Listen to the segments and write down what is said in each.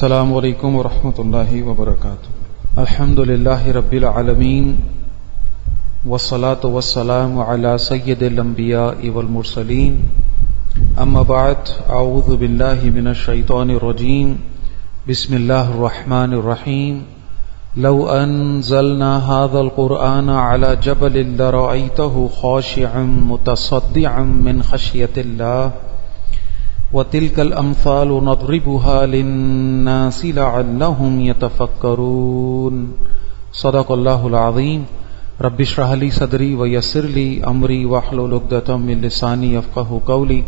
السلام علیکم ورحمۃ اللہ وبرکاتہ۔ الحمد للہ رب العالمین والصلاة والسلام علی سید الانبیاء والمرسلین، اما بعد، اعوذ باللہ من الشیطان الرجیم، بسم اللہ الرحمن الرحیم۔ لو انزلنا هذا القرآن على جبل لرأيته خاشعا متصدعا من خشیۃ اللہ وَتِلْكَ الْأَمْثَالُ نَضْرِبُهَا لِلنَّاسِ لَعَلَّهُمْ يَتَفَكَّرُونَ۔ صدق اللہ العظیم۔ رب اشرح لي صدری ویسر لي امری واحلل عقدۃ من لسانی یفقهوا قولی۔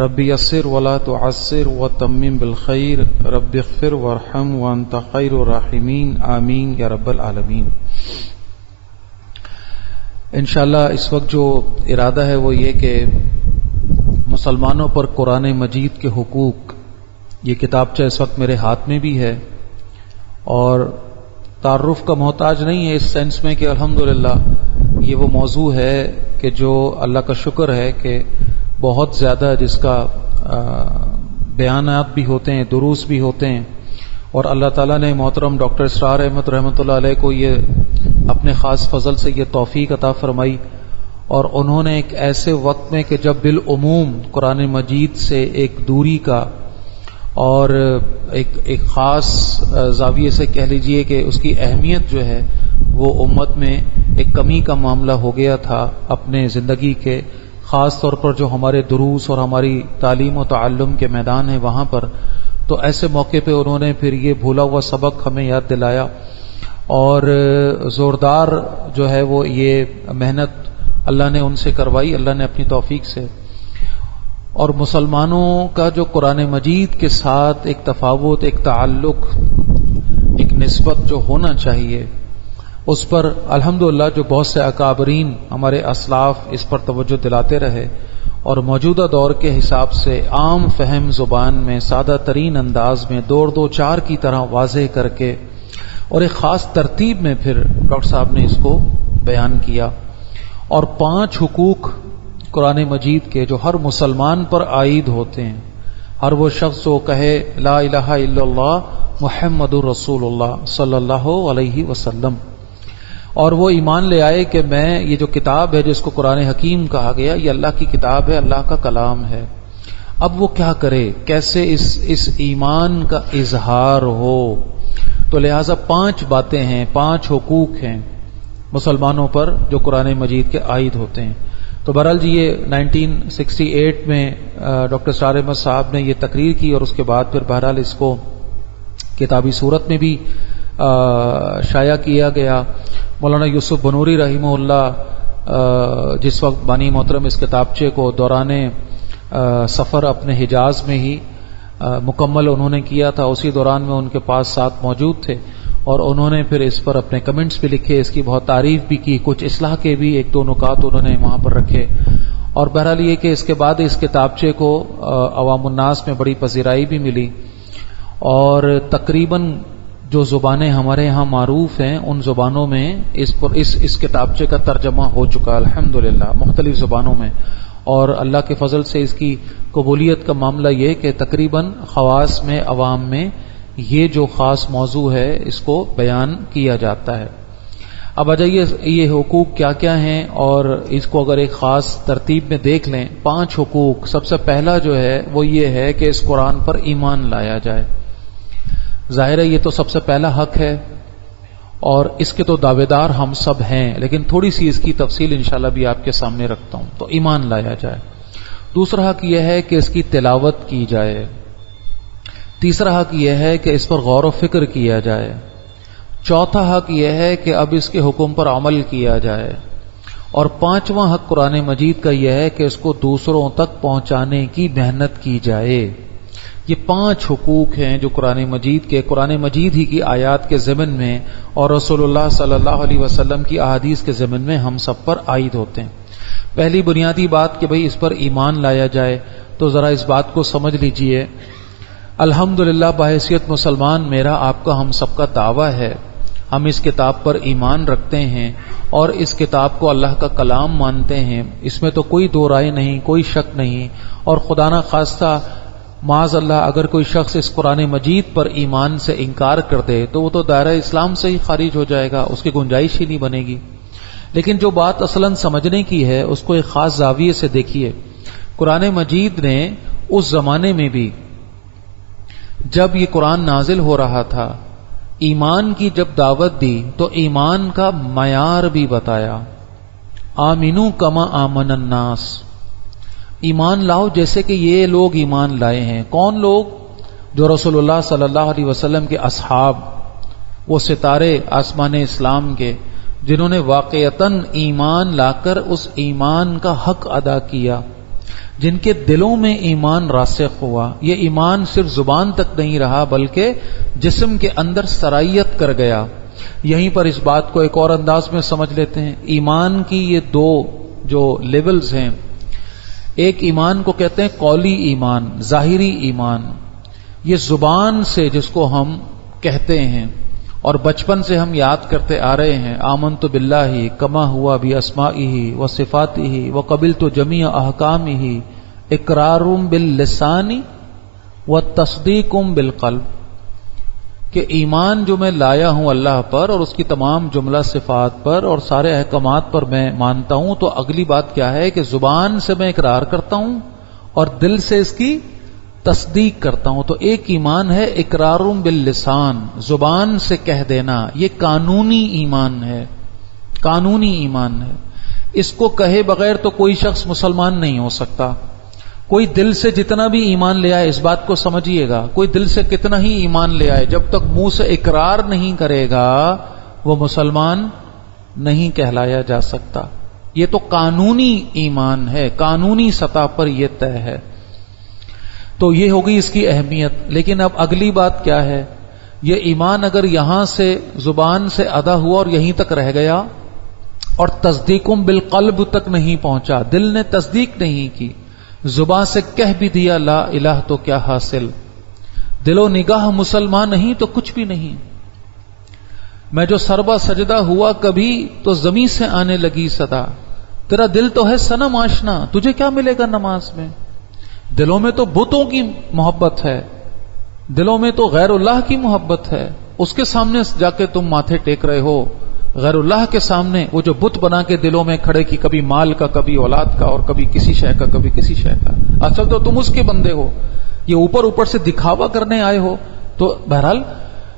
رب یسر ولا تعسر وتمم بالخیر، رب اغفر وارحم وانت خیر الراحمین، آمین یا رب العالمین۔ انشاءاللہ اس وقت جو ارادہ ہے وہ یہ کہ مسلمانوں پر قرآن مجید کے حقوق، یہ کتابچہ اس وقت میرے ہاتھ میں بھی ہے اور تعارف کا محتاج نہیں ہے، اس سینس میں کہ الحمدللہ یہ وہ موضوع ہے کہ جو اللہ کا شکر ہے کہ بہت زیادہ جس کا بیانات بھی ہوتے ہیں، دروس بھی ہوتے ہیں، اور اللہ تعالیٰ نے محترم ڈاکٹر اسرار احمد رحمۃ اللہ علیہ کو یہ اپنے خاص فضل سے یہ توفیق عطا فرمائی، اور انہوں نے ایک ایسے وقت میں کہ جب بالعموم قرآن مجید سے ایک دوری کا اور ایک خاص زاویے سے کہہ لیجئے کہ اس کی اہمیت جو ہے وہ امت میں ایک کمی کا معاملہ ہو گیا تھا اپنے زندگی کے، خاص طور پر جو ہمارے دروس اور ہماری تعلیم و تعلم کے میدان ہیں وہاں پر، تو ایسے موقع پہ انہوں نے پھر یہ بھولا ہوا سبق ہمیں یاد دلایا، اور زوردار جو ہے وہ یہ محنت اللہ نے ان سے کروائی، اللہ نے اپنی توفیق سے۔ اور مسلمانوں کا جو قرآن مجید کے ساتھ ایک تفاوت، ایک تعلق، ایک نسبت جو ہونا چاہیے، اس پر الحمدللہ جو بہت سے اکابرین ہمارے اسلاف اس پر توجہ دلاتے رہے، اور موجودہ دور کے حساب سے عام فہم زبان میں سادہ ترین انداز میں دو چار کی طرح واضح کر کے اور ایک خاص ترتیب میں پھر ڈاکٹر صاحب نے اس کو بیان کیا۔ اور 5 حقوق قرآن مجید کے جو ہر مسلمان پر عائد ہوتے ہیں، ہر وہ شخص جو کہے لا الہ الا اللہ محمد الرسول اللہ صلی اللہ علیہ وسلم، اور وہ ایمان لے آئے کہ میں یہ جو کتاب ہے جس کو قرآن حکیم کہا گیا، یہ اللہ کی کتاب ہے، اللہ کا کلام ہے۔ اب وہ کیا کرے، کیسے اس ایمان کا اظہار ہو؟ تو لہٰذا 5 باتیں ہیں، 5 حقوق ہیں مسلمانوں پر جو قرآن مجید کے عائد ہوتے ہیں۔ تو بہرحال جی یہ 1968 میں ڈاکٹر اسرار احمد صاحب نے یہ تقریر کی، اور اس کے بعد پھر بہرحال اس کو کتابی صورت میں بھی شائع کیا گیا۔ مولانا یوسف بنوری رحمہ اللہ جس وقت بانی محترم اس کتابچے کو دوران سفر اپنے حجاز میں ہی مکمل انہوں نے کیا تھا، اسی دوران میں ان کے پاس ساتھ موجود تھے، اور انہوں نے پھر اس پر اپنے کمنٹس بھی لکھے، اس کی بہت تعریف بھی کی، کچھ اصلاح کے بھی 1-2 نکات انہوں نے وہاں پر رکھے۔ اور بہرحال یہ کہ اس کے بعد اس کتابچے کو عوام الناس میں بڑی پذیرائی بھی ملی، اور تقریباً جو زبانیں ہمارے ہاں معروف ہیں ان زبانوں میں اس کتابچے کا ترجمہ ہو چکا الحمدللہ مختلف زبانوں میں، اور اللہ کے فضل سے اس کی قبولیت کا معاملہ یہ کہ تقریباً خواص میں، عوام میں یہ جو خاص موضوع ہے اس کو بیان کیا جاتا ہے۔ اب آ جائیے یہ حقوق کیا کیا ہیں، اور اس کو اگر ایک خاص ترتیب میں دیکھ لیں، 5 حقوق۔ سب سے پہلا جو ہے وہ یہ ہے کہ اس قرآن پر ایمان لایا جائے۔ ظاہر ہے یہ تو سب سے پہلا حق ہے، اور اس کے تو دعوے دار ہم سب ہیں، لیکن تھوڑی سی اس کی تفصیل انشاءاللہ بھی آپ کے سامنے رکھتا ہوں۔ تو ایمان لایا جائے۔ دوسرا حق یہ ہے کہ اس کی تلاوت کی جائے۔ تیسرا حق یہ ہے کہ اس پر غور و فکر کیا جائے۔ چوتھا حق یہ ہے کہ اب اس کے حکم پر عمل کیا جائے۔ اور 5واں حق قرآن مجید کا یہ ہے کہ اس کو دوسروں تک پہنچانے کی محنت کی جائے۔ یہ 5 حقوق ہیں جو قرآن مجید ہی کی آیات کے ضمن میں اور رسول اللہ صلی اللہ علیہ وسلم کی احادیث کے ضمن میں ہم سب پر عائد ہوتے ہیں۔ پہلی بنیادی بات کہ بھئی اس پر ایمان لایا جائے، تو ذرا اس بات کو سمجھ لیجئے۔ الحمدللہ بحیثیت مسلمان میرا آپ کا ہم سب کا دعویٰ ہے، ہم اس کتاب پر ایمان رکھتے ہیں اور اس کتاب کو اللہ کا کلام مانتے ہیں، اس میں تو کوئی دو رائے نہیں، کوئی شک نہیں، اور خدا نخواستہ معاذ اللہ اگر کوئی شخص اس قرآن مجید پر ایمان سے انکار کر دے تو وہ تو دائرہ اسلام سے ہی خارج ہو جائے گا، اس کی گنجائش ہی نہیں بنے گی۔ لیکن جو بات اصلاً سمجھنے کی ہے اس کو ایک خاص زاویے سے دیکھیے۔ قرآن مجید نے اس زمانے میں بھی جب یہ قرآن نازل ہو رہا تھا، ایمان کی جب دعوت دی تو ایمان کا معیار بھی بتایا۔ آمنو کما آمن الناس، ایمان لاؤ جیسے کہ یہ لوگ ایمان لائے ہیں۔ کون لوگ؟ جو رسول اللہ صلی اللہ علیہ وسلم کے اصحاب، وہ ستارے آسمان اسلام کے، جنہوں نے واقعتاً ایمان لا کر اس ایمان کا حق ادا کیا، جن کے دلوں میں ایمان راسخ ہوا۔ یہ ایمان صرف زبان تک نہیں رہا بلکہ جسم کے اندر سرائیت کر گیا۔ یہیں پر اس بات کو ایک اور انداز میں سمجھ لیتے ہیں۔ ایمان کی یہ دو جو لیولز ہیں، ایک ایمان کو کہتے ہیں قولی ایمان، ظاہری ایمان، یہ زبان سے جس کو ہم کہتے ہیں اور بچپن سے ہم یاد کرتے آ رہے ہیں، آمنت باللہ کما ہوا باسمائہ و صفاتہ و قبلت جمیع احکامہ، اقرار باللسان و تصدیق بالقلب، کہ ایمان جو میں لایا ہوں اللہ پر اور اس کی تمام جملہ صفات پر اور سارے احکامات پر میں مانتا ہوں، تو اگلی بات کیا ہے کہ زبان سے میں اقرار کرتا ہوں اور دل سے اس کی تصدیق کرتا ہوں۔ تو ایک ایمان ہے اقرار باللسان، زبان سے کہہ دینا، یہ قانونی ایمان ہے، قانونی ایمان ہے۔ اس کو کہے بغیر تو کوئی شخص مسلمان نہیں ہو سکتا۔ کوئی دل سے جتنا بھی ایمان لے آئے، اس بات کو سمجھیے گا، کوئی دل سے کتنا ہی ایمان لے آئے، جب تک منہ سے اقرار نہیں کرے گا وہ مسلمان نہیں کہلایا جا سکتا۔ یہ تو قانونی ایمان ہے، قانونی سطح پر یہ طے ہے۔ تو یہ ہوگی اس کی اہمیت۔ لیکن اب اگلی بات کیا ہے؟ یہ ایمان اگر یہاں سے زبان سے ادا ہوا اور یہیں تک رہ گیا اور تصدیق بالقلب تک نہیں پہنچا، دل نے تصدیق نہیں کی، زبان سے کہہ بھی دیا لا الہ تو کیا حاصل، دل و نگاہ مسلمان نہیں تو کچھ بھی نہیں۔ میں جو سربا سجدہ ہوا کبھی تو زمین سے آنے لگی صدا، تیرا دل تو ہے صنم آشنا، تجھے کیا ملے گا نماز میں؟ دلوں میں تو بتوں کی محبت ہے، دلوں میں تو غیر اللہ کی محبت ہے، اس کے سامنے جا کے تم ماتھے ٹیک رہے ہو، غیر اللہ کے سامنے وہ جو بت بنا کے دلوں میں کھڑے کی، کبھی مال کا، کبھی اولاد کا، اور کبھی کسی شے کا، کبھی کسی شے کا، اصل تو تم اس کے بندے ہو، یہ اوپر اوپر سے دکھاوا کرنے آئے ہو۔ تو بہرحال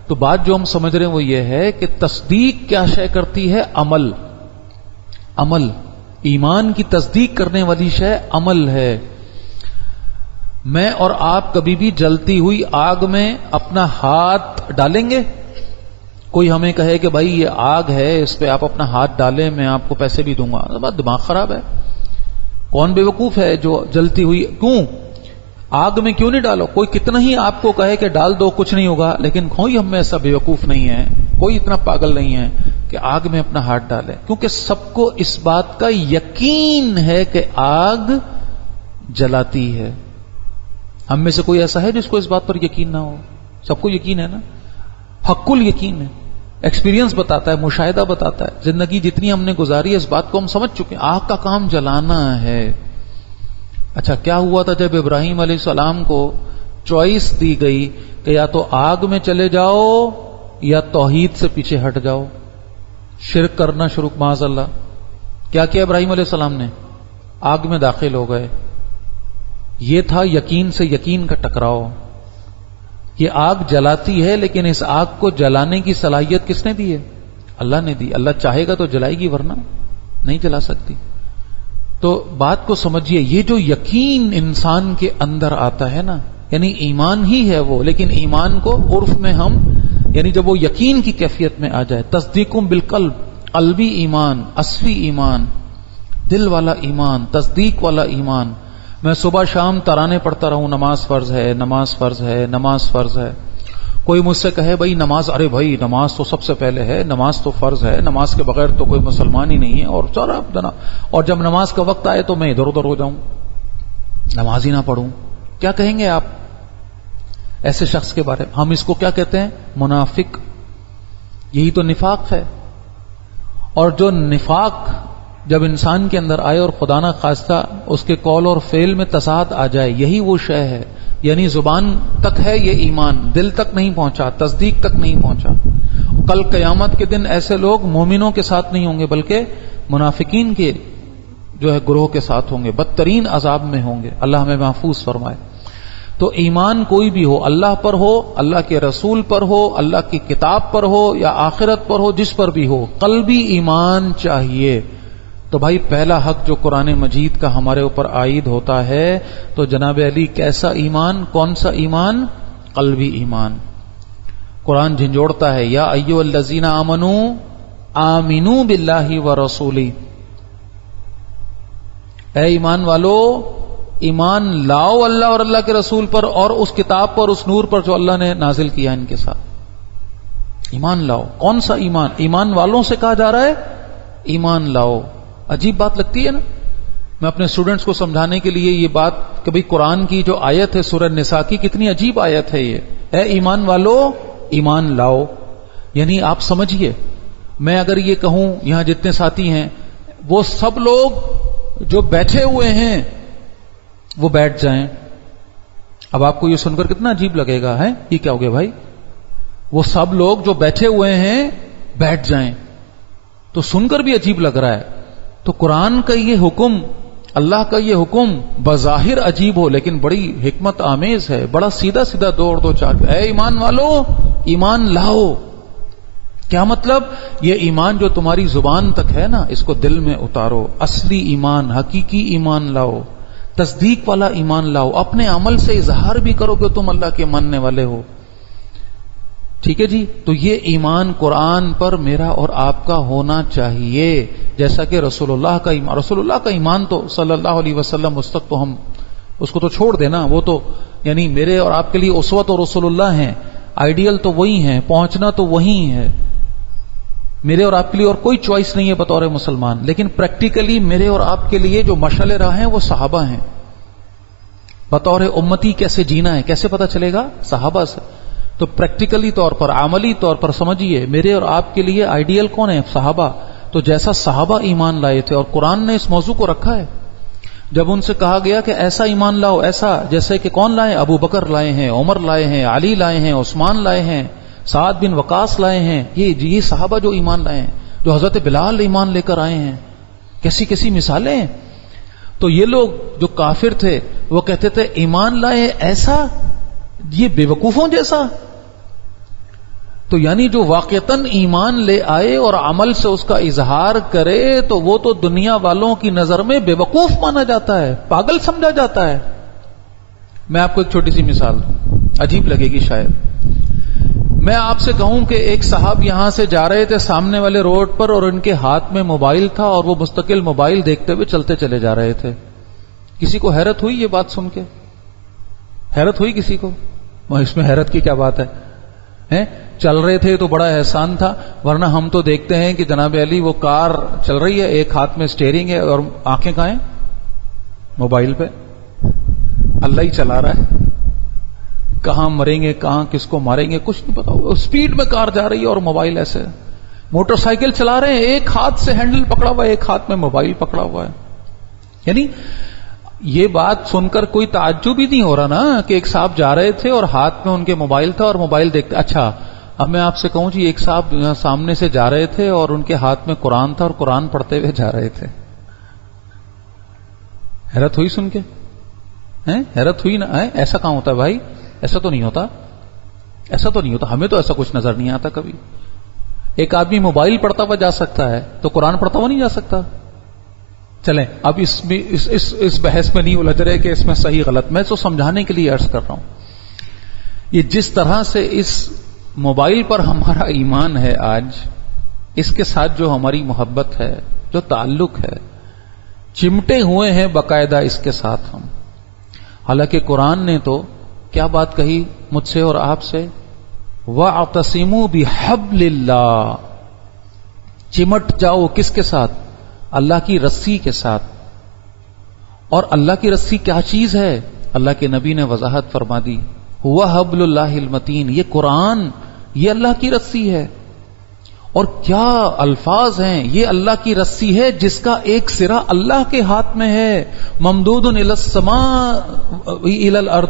تو بات جو ہم سمجھ رہے ہیں وہ یہ ہے کہ تصدیق کیا شے کرتی ہے؟ عمل۔ عمل، ایمان کی تصدیق کرنے والی شے عمل ہے۔ میں اور آپ کبھی بھی جلتی ہوئی آگ میں اپنا ہاتھ ڈالیں گے؟ کوئی ہمیں کہے کہ بھائی یہ آگ ہے، اس پہ آپ اپنا ہاتھ ڈالیں، میں آپ کو پیسے بھی دوں گا، بات دماغ خراب ہے۔ کون بے وقوف ہے جو جلتی ہوئی، کیوں آگ میں کیوں نہیں ڈالو؟ کوئی کتنا ہی آپ کو کہے کہ ڈال دو کچھ نہیں ہوگا، لیکن کوئی ہم میں ایسا بے وقوف نہیں ہے، کوئی اتنا پاگل نہیں ہے کہ آگ میں اپنا ہاتھ ڈالے، کیونکہ سب کو اس بات کا یقین ہے کہ آگ جلاتی ہے۔ ہم میں سے کوئی ایسا ہے جس کو اس بات پر یقین نہ ہو؟ سب کو یقین ہے نا، حق الیقین ہے، ایکسپیرینس بتاتا ہے، مشاہدہ بتاتا ہے، زندگی جتنی ہم نے گزاری ہے اس بات کو ہم سمجھ چکے ہیں، آگ کا کام جلانا ہے۔ اچھا کیا ہوا تھا جب ابراہیم علیہ السلام کو چوائس دی گئی کہ یا تو آگ میں چلے جاؤ یا توحید سے پیچھے ہٹ جاؤ، شرک کرنا شروع، معاذ اللہ، کیا کیا ابراہیم علیہ السلام نے؟ آگ میں داخل ہو گئے۔ یہ تھا یقین سے یقین کا ٹکراؤ۔ یہ آگ جلاتی ہے، لیکن اس آگ کو جلانے کی صلاحیت کس نے دی ہے؟ اللہ نے دی۔ اللہ چاہے گا تو جلائے گی، ورنہ نہیں جلا سکتی۔ تو بات کو سمجھیے، یہ جو یقین انسان کے اندر آتا ہے نا، یعنی ایمان ہی ہے وہ، لیکن ایمان کو عرف میں ہم، یعنی جب وہ یقین کی کیفیت میں آ جائے، تصدیق بالقلب، قلبی ایمان، اصلی ایمان، دل والا ایمان، تصدیق والا ایمان۔ میں صبح شام ترانے پڑھتا رہوں، نماز فرض ہے، نماز فرض ہے، نماز فرض ہے۔ کوئی مجھ سے کہے بھائی نماز، ارے بھائی نماز تو سب سے پہلے ہے، نماز تو فرض ہے، نماز کے بغیر تو کوئی مسلمان ہی نہیں ہے، اور سارا دنا، اور جب نماز کا وقت آئے تو میں ادھر ادھر ہو جاؤں، نماز ہی نہ پڑھوں۔ کیا کہیں گے آپ ایسے شخص کے بارے میں؟ ہم اس کو کیا کہتے ہیں؟ منافق۔ یہی تو نفاق ہے۔ اور جو نفاق جب انسان کے اندر آئے اور خدا نہ خواستہ اس کے قول اور فعل میں تضاد آ جائے، یہی وہ شے ہے یعنی زبان تک ہے یہ ایمان، دل تک نہیں پہنچا، تصدیق تک نہیں پہنچا. کل قیامت کے دن ایسے لوگ مومنوں کے ساتھ نہیں ہوں گے بلکہ منافقین کے جو ہے گروہ کے ساتھ ہوں گے، بدترین عذاب میں ہوں گے. اللہ ہمیں محفوظ فرمائے. تو ایمان کوئی بھی ہو، اللہ پر ہو، اللہ کے رسول پر ہو، اللہ کی کتاب پر ہو یا آخرت پر ہو، جس پر بھی ہو، قلبی ایمان چاہیے. تو بھائی پہلا حق جو قرآن مجید کا ہمارے اوپر عائد ہوتا ہے تو جناب علی کیسا ایمان، کون سا ایمان؟ قلبی ایمان. قرآن جھنجھوڑتا ہے یا ایھا الذین آمنوا آمنوا باللہ ورسولہ، اے ایمان والو ایمان لاؤ اللہ اور اللہ کے رسول پر اور اس کتاب پر، اس نور پر جو اللہ نے نازل کیا ان کے ساتھ. ایمان لاؤ. کون سا ایمان؟ ایمان والوں سے کہا جا رہا ہے ایمان لاؤ. عجیب بات لگتی ہے نا. میں اپنے اسٹوڈنٹس کو سمجھانے کے لیے یہ بات کہ بھئی قرآن کی جو آیت ہے سورہ نساء کی، کتنی عجیب آیت ہے یہ. اے ایمان والو ایمان لاؤ. یعنی آپ سمجھیے، میں اگر یہ کہوں یہاں جتنے ساتھی ہیں وہ سب لوگ جو بیٹھے ہوئے ہیں وہ بیٹھ جائیں. اب آپ کو یہ سن کر کتنا عجیب لگے گا، ہے یہ کیا ہو گیا بھائی؟ وہ سب لوگ جو بیٹھے ہوئے ہیں بیٹھ جائیں، تو سن کر بھی عجیب لگ رہا ہے. تو قرآن کا یہ حکم، اللہ کا یہ حکم بظاہر عجیب ہو لیکن بڑی حکمت آمیز ہے، بڑا سیدھا سیدھا دو چار. اے ایمان والو ایمان لاؤ. کیا مطلب؟ یہ ایمان جو تمہاری زبان تک ہے نا، اس کو دل میں اتارو. اصلی ایمان، حقیقی ایمان لاؤ، تصدیق والا ایمان لاؤ. اپنے عمل سے اظہار بھی کرو کہ تم اللہ کے ماننے والے ہو. ٹھیک ہے جی. تو یہ ایمان قرآن پر میرا اور آپ کا ہونا چاہیے، جیسا کہ رسول اللہ کا ایمان. رسول اللہ کا ایمان تو صلی اللہ علیہ وسلم، اس تک تو ہم اس کو تو چھوڑ دینا، وہ تو یعنی میرے اور آپ کے لیے اسوۃ اور رسول اللہ ہیں، آئیڈیل تو وہی ہیں، پہنچنا تو وہی ہے. میرے اور آپ کے لیے اور کوئی چوائس نہیں ہے بطور مسلمان. لیکن پریکٹیکلی میرے اور آپ کے لیے جو مشعل راہ ہیں وہ صحابہ ہیں. بطور امتی کیسے جینا ہے کیسے پتا چلے گا؟ صحابہ سے. تو پریکٹیکلی طور پر، عملی طور پر سمجھیے، میرے اور آپ کے لیے آئیڈیل کون ہے؟ صحابہ. تو جیسا صحابہ ایمان لائے تھے، اور قرآن نے اس موضوع کو رکھا ہے. جب ان سے کہا گیا کہ ایسا ایمان لاؤ، ایسا جیسے کہ کون لائے؟ ابو بکر لائے ہیں، عمر لائے ہیں، علی لائے ہیں، عثمان لائے ہیں، سعد بن وقاص لائے ہیں. یہ صحابہ جو ایمان لائے ہیں، جو حضرت بلال ایمان لے کر آئے ہیں. کیسی کیسی مثالیں ہیں. تو یہ لوگ جو کافر تھے وہ کہتے تھے ایمان لائے ایسا، یہ بے وقوفوں جیسا. تو یعنی جو واقعتاً ایمان لے آئے اور عمل سے اس کا اظہار کرے تو وہ تو دنیا والوں کی نظر میں بے وقوف مانا جاتا ہے، پاگل سمجھا جاتا ہے. میں آپ کو ایک چھوٹی سی مثال دوں، عجیب لگے گی شاید. میں آپ سے کہوں کہ ایک صاحب یہاں سے جا رہے تھے سامنے والے روڈ پر اور ان کے ہاتھ میں موبائل تھا اور وہ مستقل موبائل دیکھتے ہوئے چلتے چلے جا رہے تھے. کسی کو حیرت ہوئی یہ بات سن کے؟ حیرت ہوئی کسی کو؟ اس میں حیرت کی کیا بات ہے؟ چل رہے تھے تو بڑا احسان تھا، ورنہ ہم تو دیکھتے ہیں کہ جناب علی وہ کار چل رہی ہے، ایک ہاتھ میں اسٹیئرنگ ہے اور آنکھیں کہاں ہیں؟ موبائل پہ. اللہ ہی چلا رہا ہے. کہاں مریں گے، کہاں کس کو ماریں گے کچھ نہیں پتا. اسپیڈ میں کار جا رہی ہے اور موبائل ایسے. موٹر سائیکل چلا رہے ہیں، ایک ہاتھ سے ہینڈل پکڑا ہوا ہے، ایک ہاتھ میں موبائل پکڑا ہوا ہے. یعنی یہ بات سن کر کوئی تعجب ہی نہیں ہو رہا نا کہ ایک صاحب جا رہے تھے اور ہاتھ میں ان کے موبائل تھا اور موبائل دیکھتے. اچھا اب میں آپ سے کہوں جی، ایک صاحب یہاں سامنے سے جا رہے تھے اور ان کے ہاتھ میں قرآن تھا اور قرآن پڑھتے ہوئے جا رہے تھے. حیرت ہوئی سن کے؟ حیرت ہوئی نا؟ ایسا کہاں ہوتا ہے بھائی؟ ایسا تو نہیں ہوتا، ایسا تو نہیں ہوتا. ہمیں تو ایسا کچھ نظر نہیں آتا کبھی. ایک آدمی موبائل پڑھتا ہوا جا سکتا ہے تو قرآن پڑھتا ہوا نہیں جا سکتا. چلیں اب اس بحث میں نہیں الجھ رہے کہ اس میں صحیح غلط. میں تو سمجھانے کے لیے عرض کر رہا ہوں. یہ جس طرح سے اس موبائل پر ہمارا ایمان ہے آج، اس کے ساتھ جو ہماری محبت ہے، جو تعلق ہے، چمٹے ہوئے ہیں باقاعدہ اس کے ساتھ ہم. حالانکہ قرآن نے تو کیا بات کہی مجھ سے اور آپ سے؟ وَاعْتَصِمُوا بِحَبْلِ اللَّهِ. چمٹ جاؤ کس کے ساتھ؟ اللہ کی رسی کے ساتھ. اور اللہ کی رسی کیا چیز ہے؟ اللہ کے نبی نے وضاحت فرما دی، ہوا حبل اللہ المتین. یہ قرآن، یہ اللہ کی رسی ہے. اور کیا الفاظ ہیں! یہ اللہ کی رسی ہے جس کا ایک سرا اللہ کے ہاتھ میں ہے. ممدود الی السماء الی الارض.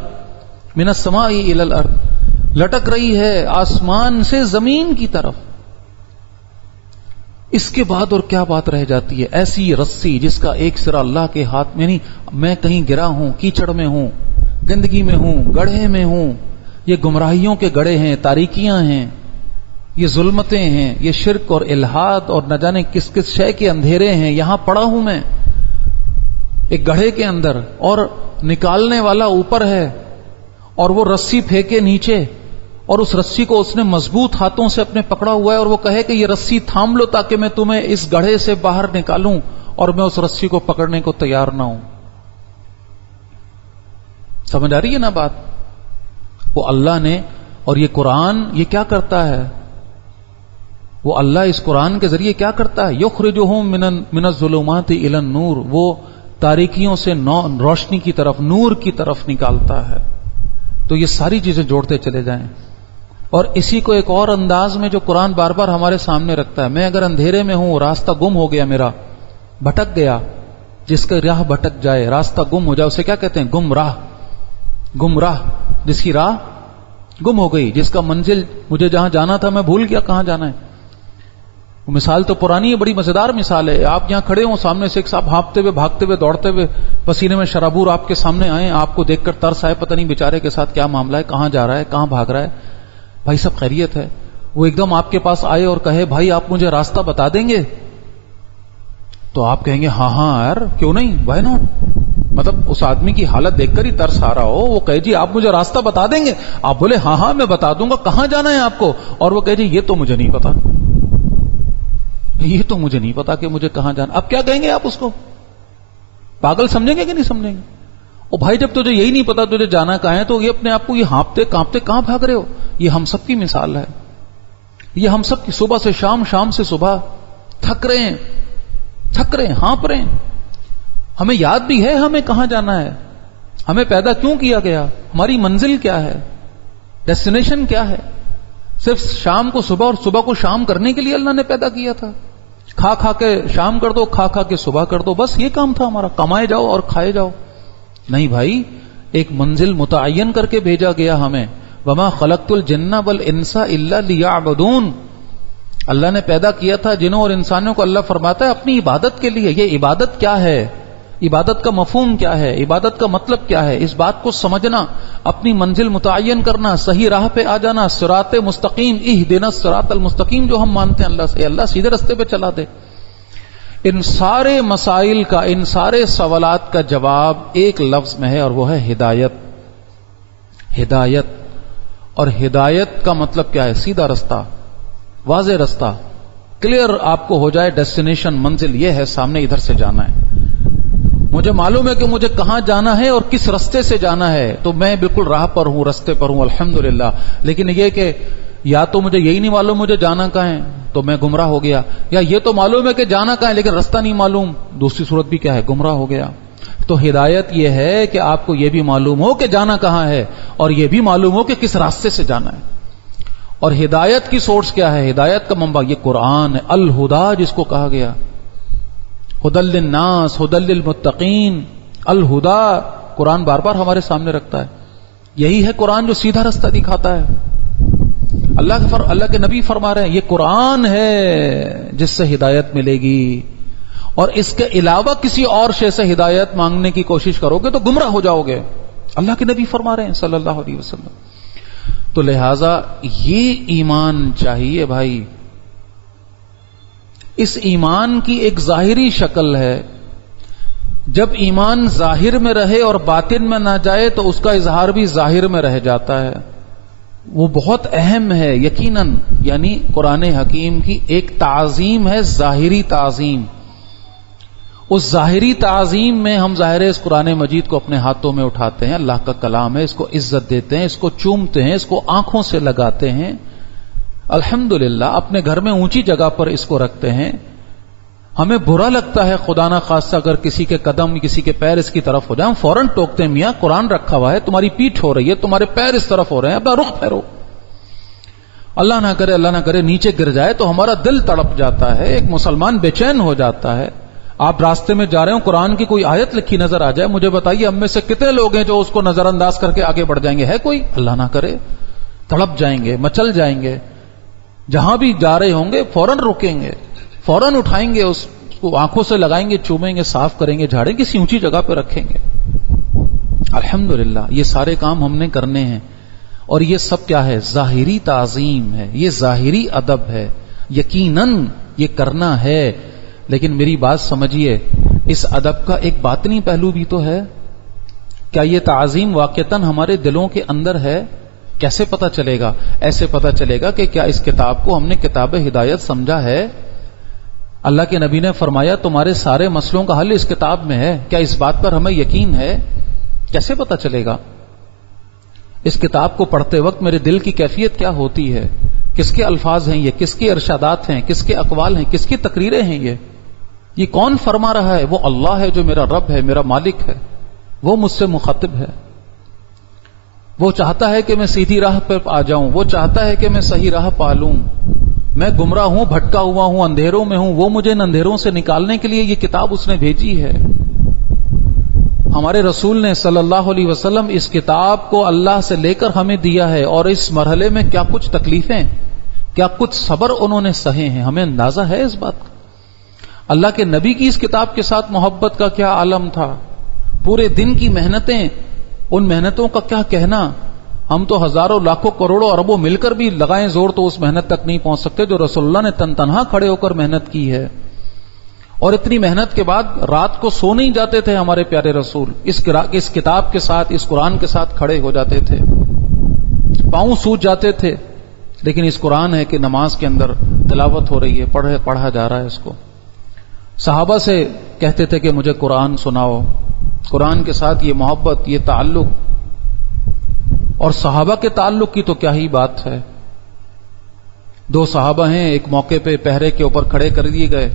من السماء الی الارض، لٹک رہی ہے آسمان سے زمین کی طرف. اس کے بعد اور کیا بات رہ جاتی ہے؟ ایسی رسی جس کا ایک سرا اللہ کے ہاتھ میں نہیں. میں کہیں گرا ہوں، کیچڑ میں ہوں، گندگی میں ہوں، گڑھے میں ہوں. یہ گمراہیوں کے گڑھے ہیں، تاریکیاں ہیں، یہ ظلمتیں ہیں، یہ شرک اور الہاد اور نہ جانے کس کس شے کے اندھیرے ہیں. یہاں پڑا ہوں میں ایک گڑھے کے اندر، اور نکالنے والا اوپر ہے، اور وہ رسی پھینکے نیچے، اور اس رسی کو اس نے مضبوط ہاتھوں سے اپنے پکڑا ہوا ہے، اور وہ کہے کہ یہ رسی تھام لو تاکہ میں تمہیں اس گڑھے سے باہر نکالوں، اور میں اس رسی کو پکڑنے کو تیار نہ ہوں. سمجھ آ رہی ہے نا بات؟ وہ اللہ نے، اور یہ قرآن یہ کیا کرتا ہے؟ وہ اللہ اس قرآن کے ذریعے کیا کرتا ہے؟ یخرجہم من الظلمات الی النور، وہ تاریکیوں سے روشنی کی طرف، نور کی طرف نکالتا ہے. تو یہ ساری چیزیں جوڑتے چلے جائیں. اور اسی کو ایک اور انداز میں جو قرآن بار بار ہمارے سامنے رکھتا ہے، میں اگر اندھیرے میں ہوں، راستہ گم ہو گیا، میرا بھٹک گیا، جس کا راہ بھٹک جائے، راستہ گم ہو جائے، اسے کیا کہتے ہیں؟ گمراہ. گمراہ، جس کی راہ گم ہو گئی، جس کا منزل مجھے جہاں جانا تھا میں بھول گیا کہاں جانا ہے. وہ مثال تو پرانی ہے، بڑی مزیدار مثال ہے. آپ یہاں کھڑے ہوں، سامنے سے ایک صاحب ہانپتے ہوئے، بھاگتے ہوئے، دوڑتے ہوئے، پسینے میں شرابور آپ کے سامنے آئے، آپ کو دیکھ کر ترس آئے، پتہ نہیں بیچارے کے ساتھ کیا معاملہ ہے، کہاں جا رہا ہے، کہاں بھاگ رہا ہے، بھائی سب خیریت ہے. وہ ایک دم آپ کے پاس آئے اور کہے بھائی آپ مجھے راستہ بتا دیں گے؟ تو آپ کہیں گے ہاں ہاں یار کیوں نہیں، وائی ناٹ. مطلب اس آدمی کی حالت دیکھ کر ہی ترس آ رہا ہو. وہ کہے جی آپ مجھے راستہ بتا دیں گے؟ آپ بولے ہاں ہاں میں بتا دوں گا. کہاں جانا ہے آپ کو؟ اور وہ کہے جی یہ تو مجھے نہیں پتا، یہ تو مجھے نہیں پتا کہ مجھے کہاں جانا. اب کیا کہیں گے آپ اس کو؟ پاگل سمجھیں گے کہ نہیں سمجھیں گے؟ او بھائی جب تجھے یہی نہیں پتا تجھے جانا کہاں ہے، تو یہ اپنے آپ کو یہ ہانپتے کانپتے کہاں بھاگ رہے ہو؟ یہ ہم سب کی مثال ہے. یہ ہم سب کی صبح سے شام، شام سے صبح تھک رہے ہیں، ہانپ رہے ہیں. ہمیں یاد بھی ہے ہمیں کہاں جانا ہے، ہمیں پیدا کیوں کیا گیا، ہماری منزل کیا ہے، ڈیسٹینیشن کیا ہے. صرف شام کو صبح اور صبح کو شام کرنے کے لیے اللہ نے پیدا کیا تھا. کھا کھا کے شام کر دو، کھا کھا کے صبح کر دو، بس یہ کام تھا ہمارا، کمائے جاؤ اور کھائے جاؤ. نہیں بھائی، ایک منزل متعین کر کے بھیجا گیا ہمیں. وما خلقت الجن والانس الا لیعبدون. اللہ نے پیدا کیا تھا جنوں اور انسانوں کو، اللہ فرماتا ہے اپنی عبادت کے لیے. یہ عبادت کیا ہے، عبادت کا مفہوم کیا ہے، عبادت کا مطلب کیا ہے، اس بات کو سمجھنا، اپنی منزل متعین کرنا، صحیح راہ پہ آ جانا. صراط مستقیم، اہدنا الصراط المستقیم جو ہم مانتے ہیں اللہ سے، اللہ سیدھے رستے پہ چلا دے. ان سارے مسائل کا، ان سارے سوالات کا جواب ایک لفظ میں ہے، اور وہ ہے ہدایت. ہدایت. اور ہدایت کا مطلب کیا ہے؟ سیدھا رستہ، واضح رستہ، کلیئر آپ کو ہو جائے ڈیسٹینیشن، منزل یہ ہے سامنے، ادھر سے جانا ہے. مجھے معلوم ہے کہ مجھے کہاں جانا ہے اور کس رستے سے جانا ہے، تو میں بالکل راہ پر ہوں، رستے پر ہوں، الحمدللہ. لیکن یہ کہ یا تو مجھے یہی نہیں معلوم مجھے جانا کہاں ہے، تو میں گمراہ ہو گیا. یا یہ تو معلوم ہے کہ جانا کہاں ہے لیکن رستہ نہیں معلوم، دوسری صورت بھی کیا ہے؟ گمراہ ہو گیا. تو ہدایت یہ ہے کہ آپ کو یہ بھی معلوم ہو کہ جانا کہاں ہے، اور یہ بھی معلوم ہو کہ کس راستے سے جانا ہے. اور ہدایت کی سورس کیا ہے؟ ہدایت کا منبع یہ قرآن ہے. الہدا جس کو کہا گیا، ہدی للناس، ہدی للمتقین. الہدا قرآن بار بار ہمارے سامنے رکھتا ہے. یہی ہے قرآن جو سیدھا رستہ دکھاتا ہے. اللہ کے نبی فرما رہے ہیں یہ قرآن ہے جس سے ہدایت ملے گی، اور اس کے علاوہ کسی اور شے سے ہدایت مانگنے کی کوشش کرو گے تو گمراہ ہو جاؤ گے. اللہ کے نبی فرما رہے ہیں صلی اللہ علیہ وسلم. تو لہذا یہ ایمان چاہیے بھائی. اس ایمان کی ایک ظاہری شکل ہے. جب ایمان ظاہر میں رہے اور باطن میں نہ جائے تو اس کا اظہار بھی ظاہر میں رہ جاتا ہے. وہ بہت اہم ہے یقیناً. یعنی قرآن حکیم کی ایک تعظیم ہے، ظاہری تعظیم. اس ظاہری تعظیم میں ہم ظاہر اس قرآن مجید کو اپنے ہاتھوں میں اٹھاتے ہیں، اللہ کا کلام ہے، اس کو عزت دیتے ہیں، اس کو چومتے ہیں، اس کو آنکھوں سے لگاتے ہیں. الحمدللہ اپنے گھر میں اونچی جگہ پر اس کو رکھتے ہیں. ہمیں برا لگتا ہے خدا نہ خواستہ اگر کسی کے قدم، کسی کے پیر اس کی طرف ہو جائیں، ہم فوراً ٹوکتے ہیں میاں قرآن رکھا ہوا ہے، تمہاری پیٹھ ہو رہی ہے، تمہارے پیر اس طرف ہو رہے ہیں، اپنا رخ پھیرو. اللہ نہ کرے نیچے گر جائے تو ہمارا دل تڑپ جاتا ہے، ایک مسلمان بے چین ہو جاتا ہے. آپ راستے میں جا رہے ہوں، قرآن کی کوئی آیت لکھی نظر آ جائے، مجھے بتائیے ہم میں سے کتنے لوگ ہیں جو اس کو نظر انداز کر کے آگے بڑھ جائیں گے؟ ہے کوئی؟ اللہ نہ کرے، تڑپ جائیں گے، مچل جائیں گے، جہاں بھی جا رہے ہوں گے فوراً رکیں گے، فوراً اٹھائیں گے، اس کو آنکھوں سے لگائیں گے، چومیں گے، صاف کریں گے، جھاڑیں گے، کسی اونچی جگہ پہ رکھیں گے۔ الحمدللہ یہ سارے کام ہم نے کرنے ہیں، اور یہ سب کیا ہے؟ ظاہری تعظیم ہے، یہ ظاہری ادب ہے، یقیناً یہ کرنا ہے، لیکن میری بات سمجھیے، اس ادب کا ایک باطنی پہلو بھی تو ہے۔ کیا یہ تعظیم واقعتاً ہمارے دلوں کے اندر ہے؟ کیسے پتہ چلے گا؟ ایسے پتہ چلے گا کہ کیا اس کتاب کو ہم نے کتاب ہدایت سمجھا ہے؟ اللہ کے نبی نے فرمایا تمہارے سارے مسئلوں کا حل اس کتاب میں ہے، کیا اس بات پر ہمیں یقین ہے؟ کیسے پتہ چلے گا؟ اس کتاب کو پڑھتے وقت میرے دل کی کیفیت کیا ہوتی ہے؟ کس کے الفاظ ہیں یہ؟ کس کے ارشادات ہیں؟ کس کے اقوال ہیں؟ کس کی تقریریں ہیں یہ کون فرما رہا ہے؟ وہ اللہ ہے جو میرا رب ہے، میرا مالک ہے، وہ مجھ سے مخاطب ہے، وہ چاہتا ہے کہ میں سیدھی راہ پر آ جاؤں، وہ چاہتا ہے کہ میں صحیح راہ پالوں، میں گمراہ ہوں، بھٹکا ہوا ہوں، اندھیروں میں ہوں، وہ مجھے ان اندھیروں سے نکالنے کے لیے یہ کتاب اس نے بھیجی ہے۔ ہمارے رسول نے صلی اللہ علیہ وسلم اس کتاب کو اللہ سے لے کر ہمیں دیا ہے، اور اس مرحلے میں کیا کچھ تکلیفیں، کیا کچھ صبر انہوں نے سہے ہیں، ہمیں اندازہ ہے اس بات کا۔ اللہ کے نبی کی اس کتاب کے ساتھ محبت کا کیا عالم تھا، پورے دن کی محنتیں، ان محنتوں کا کیا کہنا۔ ہم تو ہزاروں لاکھوں کروڑوں اربوں مل کر بھی لگائیں زور تو اس محنت تک نہیں پہنچ سکتے جو رسول اللہ نے تن تنہا کھڑے ہو کر محنت کی ہے۔ اور اتنی محنت کے بعد رات کو سو نہیں جاتے تھے ہمارے پیارے رسول، اس کتاب کے ساتھ، اس قرآن کے ساتھ کھڑے ہو جاتے تھے، پاؤں سوج جاتے تھے، لیکن اس قرآن ہے کہ نماز کے اندر تلاوت ہو رہی ہے، پڑھا جا رہا ہے اس کو۔ صحابہ سے کہتے تھے کہ مجھے قرآن سناؤ، قرآن کے ساتھ یہ محبت، یہ تعلق، اور صحابہ کے تعلق کی تو کیا ہی بات ہے۔ دو صحابہ ہیں، ایک موقع پہ پہرے کے اوپر کھڑے کر دیے گئے،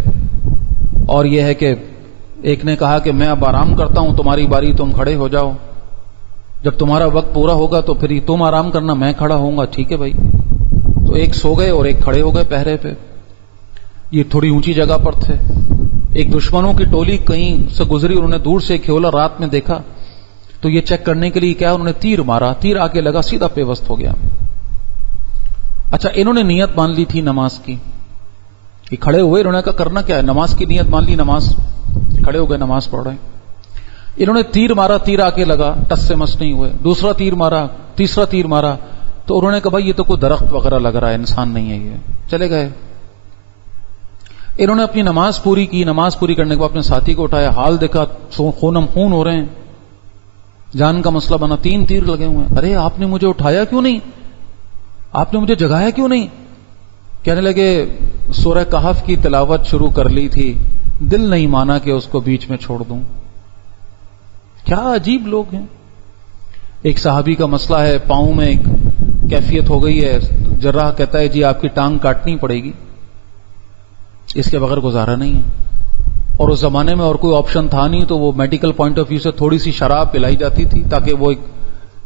اور یہ ہے کہ ایک نے کہا کہ میں اب آرام کرتا ہوں، تمہاری باری، تم کھڑے ہو جاؤ، جب تمہارا وقت پورا ہوگا تو پھر تم آرام کرنا، میں کھڑا ہوں گا۔ ٹھیک ہے بھائی۔ تو ایک سو گئے اور ایک کھڑے ہو گئے پہرے پہ۔ یہ تھوڑی اونچی جگہ پر تھے، ایک دشمنوں کی ٹولی کہیں سے گزری، انہوں نے دور سے کھیولا رات میں دیکھا، تو یہ چیک کرنے کے لیے کیا انہوں نے تیر مارا، تیر آ کے لگا، سیدھا پیوست ہو گیا۔ اچھا، انہوں نے نیت مان لی تھی نماز کی، کہ کھڑے ہوئے، انہوں نے کہا کرنا کیا ہے، نماز کی نیت مان لی، نماز، کھڑے ہو گئے، نماز پڑھ رہے ہیں۔ انہوں نے تیر مارا، تیر آ کے لگا، ٹس سے مس نہیں ہوئے، دوسرا تیر مارا، تیسرا تیر مارا، تو انہوں نے کہا بھائی یہ تو کوئی درخت وغیرہ لگ رہا ہے، انسان نہیں ہے یہ، چلے گئے۔ انہوں نے اپنی نماز پوری کی، نماز پوری کرنے کے بعد اپنے ساتھی کو اٹھایا، حال دیکھا، خونم خون ہو رہے ہیں، جان کا مسئلہ بنا، 3 تیر لگے ہوئے ہیں۔ ارے آپ نے مجھے اٹھایا کیوں نہیں، آپ نے مجھے جگایا کیوں نہیں؟ کہنے لگے سورہ کہف کی تلاوت شروع کر لی تھی، دل نہیں مانا کہ اس کو بیچ میں چھوڑ دوں۔ کیا عجیب لوگ ہیں۔ ایک صحابی کا مسئلہ ہے، پاؤں میں ایک کیفیت ہو گئی ہے، جراح کہتا ہے جی آپ کی ٹانگ کاٹنی پڑے گی، اس کے بغیر گزارا نہیں ہے۔ اور اس زمانے میں اور کوئی آپشن تھا نہیں، تو وہ میڈیکل پوائنٹ آف ویو سے تھوڑی سی شراب پلائی جاتی تھی تاکہ وہ ایک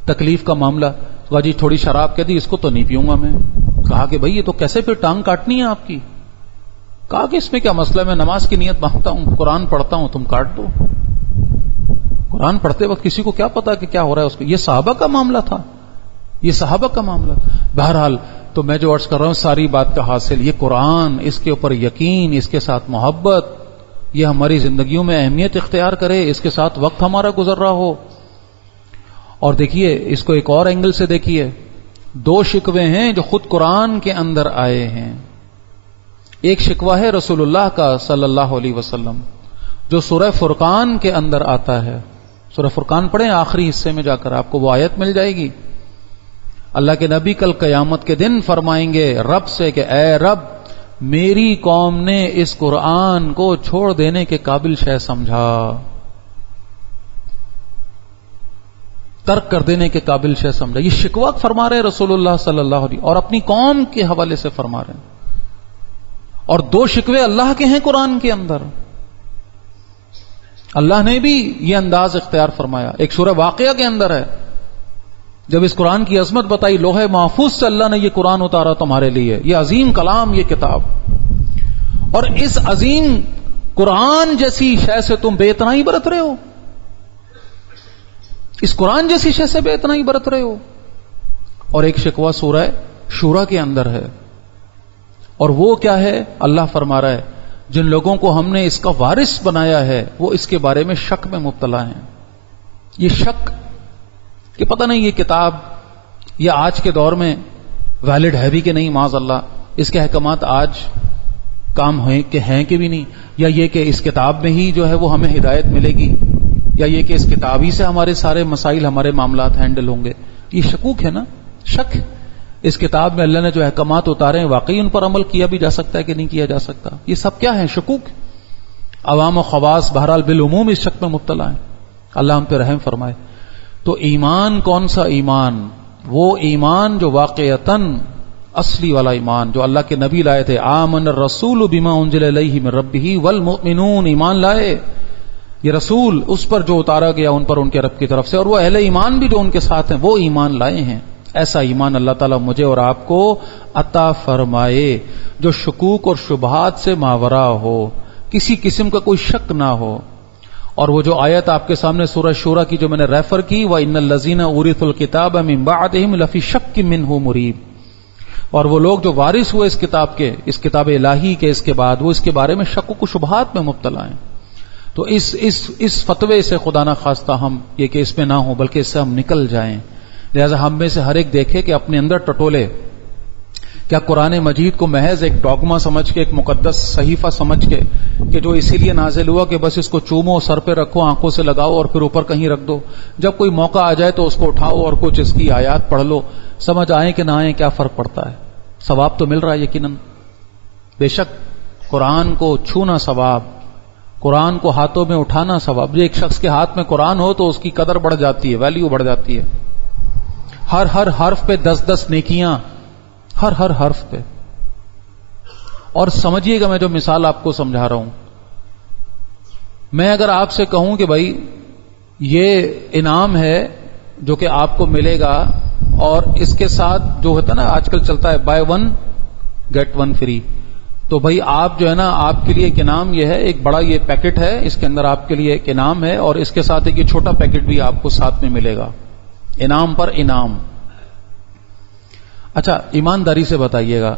تکلیف کا معاملہ، کہا جی تھوڑی شراب کہہ دی، اس کو تو نہیں پیوں گا میں۔ کہا کہ بھائی یہ تو کیسے پھر ٹانگ کاٹنی ہے آپ کی؟ کہا کہ اس میں کیا مسئلہ ہے، میں نماز کی نیت مانگتا ہوں، قرآن پڑھتا ہوں، تم کاٹ دو۔ قرآن پڑھتے وقت کسی کو کیا پتا کہ کیا ہو رہا ہے اس کو، یہ صحابہ کا معاملہ تھا، یہ صحابہ کا معاملہ۔ بہرحال تو میں جو عرض کر رہا ہوں ساری بات کا حاصل یہ قرآن، اس کے اوپر یقین، اس کے ساتھ محبت، یہ ہماری زندگیوں میں اہمیت اختیار کرے، اس کے ساتھ وقت ہمارا گزر رہا ہو۔ اور دیکھیے اس کو ایک اور اینگل سے دیکھیے، 2 شکوے ہیں جو خود قرآن کے اندر آئے ہیں۔ ایک شکوہ ہے رسول اللہ کا صلی اللہ علیہ وسلم جو سورہ فرقان کے اندر آتا ہے۔ سورہ فرقان پڑھیں آخری حصے میں جا کر، آپ کو وہ آیت مل جائے گی۔ اللہ کے نبی کل قیامت کے دن فرمائیں گے رب سے کہ اے رب، میری قوم نے اس قرآن کو چھوڑ دینے کے قابل شے سمجھا، ترک کر دینے کے قابل شے سمجھا۔ یہ شکوہ فرما رہے رسول اللہ صلی اللہ علیہ وسلم اور اپنی قوم کے حوالے سے فرما رہے ہیں۔ اور 2 شکوے اللہ کے ہیں قرآن کے اندر، اللہ نے بھی یہ انداز اختیار فرمایا۔ ایک سورہ واقعہ کے اندر ہے، جب اس قرآن کی عظمت بتائی، لوح محفوظ سے اللہ نے یہ قرآن اتارا تمہارے لیے، یہ عظیم کلام، یہ کتاب، اور اس عظیم قرآن جیسی شے سے تم بے اتنائی برت رہے ہو، اس قرآن جیسی شے سے بے اتنائی برت رہے ہو. اور ایک شکوہ سورہ شورا کے اندر ہے، اور وہ کیا ہے؟ اللہ فرما رہا ہے جن لوگوں کو ہم نے اس کا وارث بنایا ہے وہ اس کے بارے میں شک میں مبتلا ہیں. یہ شک کہ پتہ نہیں یہ کتاب یہ آج کے دور میں ویلڈ ہے بھی کہ نہیں، معاذ اللہ اس کے احکامات آج کام ہیں کہ بھی نہیں، یا یہ کہ اس کتاب میں ہی جو ہے وہ ہمیں ہدایت ملے گی، یا یہ کہ اس کتاب ہی سے ہمارے سارے مسائل ہمارے معاملات ہینڈل ہوں گے. یہ شکوک ہے نا، شک. اس کتاب میں اللہ نے جو احکامات اتارے ہیں واقعی ان پر عمل کیا بھی جا سکتا ہے کہ نہیں کیا جا سکتا. یہ سب کیا ہے؟ شکوک. عوام و خواص بہرحال بالعموم اس شک میں مبتلا ہیں. اللہ ہم پہ رحم فرمائے. تو ایمان کون سا ایمان؟ وہ ایمان جو واقعتاً اصلی والا ایمان جو اللہ کے نبی لائے تھے. آمن الرسول بما انزل الیہ من ربہ والمؤمنون، ایمان لائے یہ رسول اس پر جو اتارا گیا ان پر ان کے رب کی طرف سے، اور وہ اہل ایمان بھی جو ان کے ساتھ ہیں وہ ایمان لائے ہیں. ایسا ایمان اللہ تعالیٰ مجھے اور آپ کو عطا فرمائے جو شکوک اور شبہات سے ماورا ہو، کسی قسم کا کوئی شک نہ ہو. اور وہ جو آیت آپ کے سامنے سورہ شورا کی جو میں نے ریفر کی، وَإِنَّ الَّذِينَ أُورِثُوا الْكِتَابَ مِن بَعْدِهِمْ لَفِي شَكٍّ مِّنْهُ مُرِيبٍ، اور وہ لوگ جو وارث ہوئے اس کتاب کے، اس کتاب الہی کے اس کے بعد، وہ اس کے بارے میں شک و شبہات میں مبتلا ہیں. تو اس فتوے سے خدا نہ خواستہ ہم یہ کہ اس میں نہ ہوں بلکہ اس سے ہم نکل جائیں. لہذا ہم میں سے ہر ایک دیکھے کہ اپنے اندر ٹٹولے کیا قرآن مجید کو محض ایک ڈوگما سمجھ کے، ایک مقدس صحیفہ سمجھ کے کہ جو اسی لیے نازل ہوا کہ بس اس کو چومو، سر پہ رکھو، آنکھوں سے لگاؤ اور پھر اوپر کہیں رکھ دو، جب کوئی موقع آ جائے تو اس کو اٹھاؤ اور کچھ اس کی آیات پڑھ لو، سمجھ آئیں کہ نہ آئیں کیا فرق پڑتا ہے؟ ثواب تو مل رہا ہے یقیناً. بے شک قرآن کو چھونا ثواب، قرآن کو ہاتھوں میں اٹھانا ثواب. جو ایک شخص کے ہاتھ میں قرآن ہو تو اس کی قدر بڑھ جاتی ہے، ویلیو بڑھ جاتی ہے. ہر حرف پہ 10 نیکیاں، ہر حرف پہ. اور سمجھیے گا میں جو مثال آپ کو سمجھا رہا ہوں، میں اگر آپ سے کہوں کہ بھائی یہ انعام ہے جو کہ آپ کو ملے گا، اور اس کے ساتھ جو ہوتا نا آج کل چلتا ہے بائی 1 get 1 فری، تو بھائی آپ جو ہے نا آپ کے لیے ایک انعام یہ ہے، ایک بڑا یہ پیکٹ ہے، اس کے اندر آپ کے لیے ایک انعام ہے، اور اس کے ساتھ ایک یہ چھوٹا پیکٹ بھی آپ کو ساتھ میں ملے گا، انعام پر انعام. اچھا ایمانداری سے بتائیے گا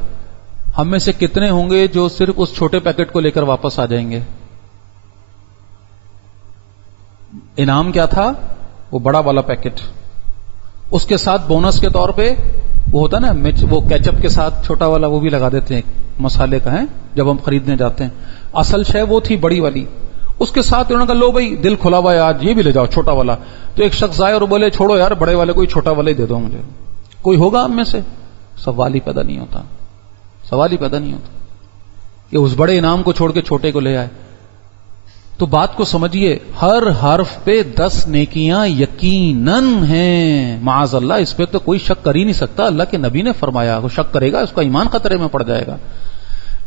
ہم میں سے کتنے ہوں گے جو صرف اس چھوٹے پیکٹ کو لے کر واپس آ جائیں گے؟ انعام کیا تھا؟ وہ بڑا والا پیکٹ، اس کے ساتھ بونس کے طور پہ وہ ہوتا نا وہ کیچپ کے ساتھ چھوٹا والا وہ بھی لگا دیتے ہیں مسالے کا ہے جب ہم خریدنے جاتے ہیں. اصل شے وہ تھی بڑی والی، اس کے ساتھ انہوں نے کہا لو بھائی دل کھلا ہوا ہے آج یہ بھی لے جاؤ چھوٹا والا. تو ایک شخص آئے اور بولے چھوڑو یار بڑے والے کو ہی چھوٹا والا ہی دے دو مجھے. کوئی ہوگا ہم میں سے؟ سوال ہی پیدا نہیں ہوتا، سوال ہی پیدا نہیں ہوتا کہ اس بڑے انعام کو چھوڑ کے چھوٹے کو لے آئے. تو بات کو سمجھیے، ہر حرف پہ 10 نیکیاں یقیناً ہیں. معاذ اللہ اس پہ تو کوئی شک کر ہی نہیں سکتا. اللہ کے نبی نے فرمایا وہ شک کرے گا اس کا ایمان خطرے میں پڑ جائے گا.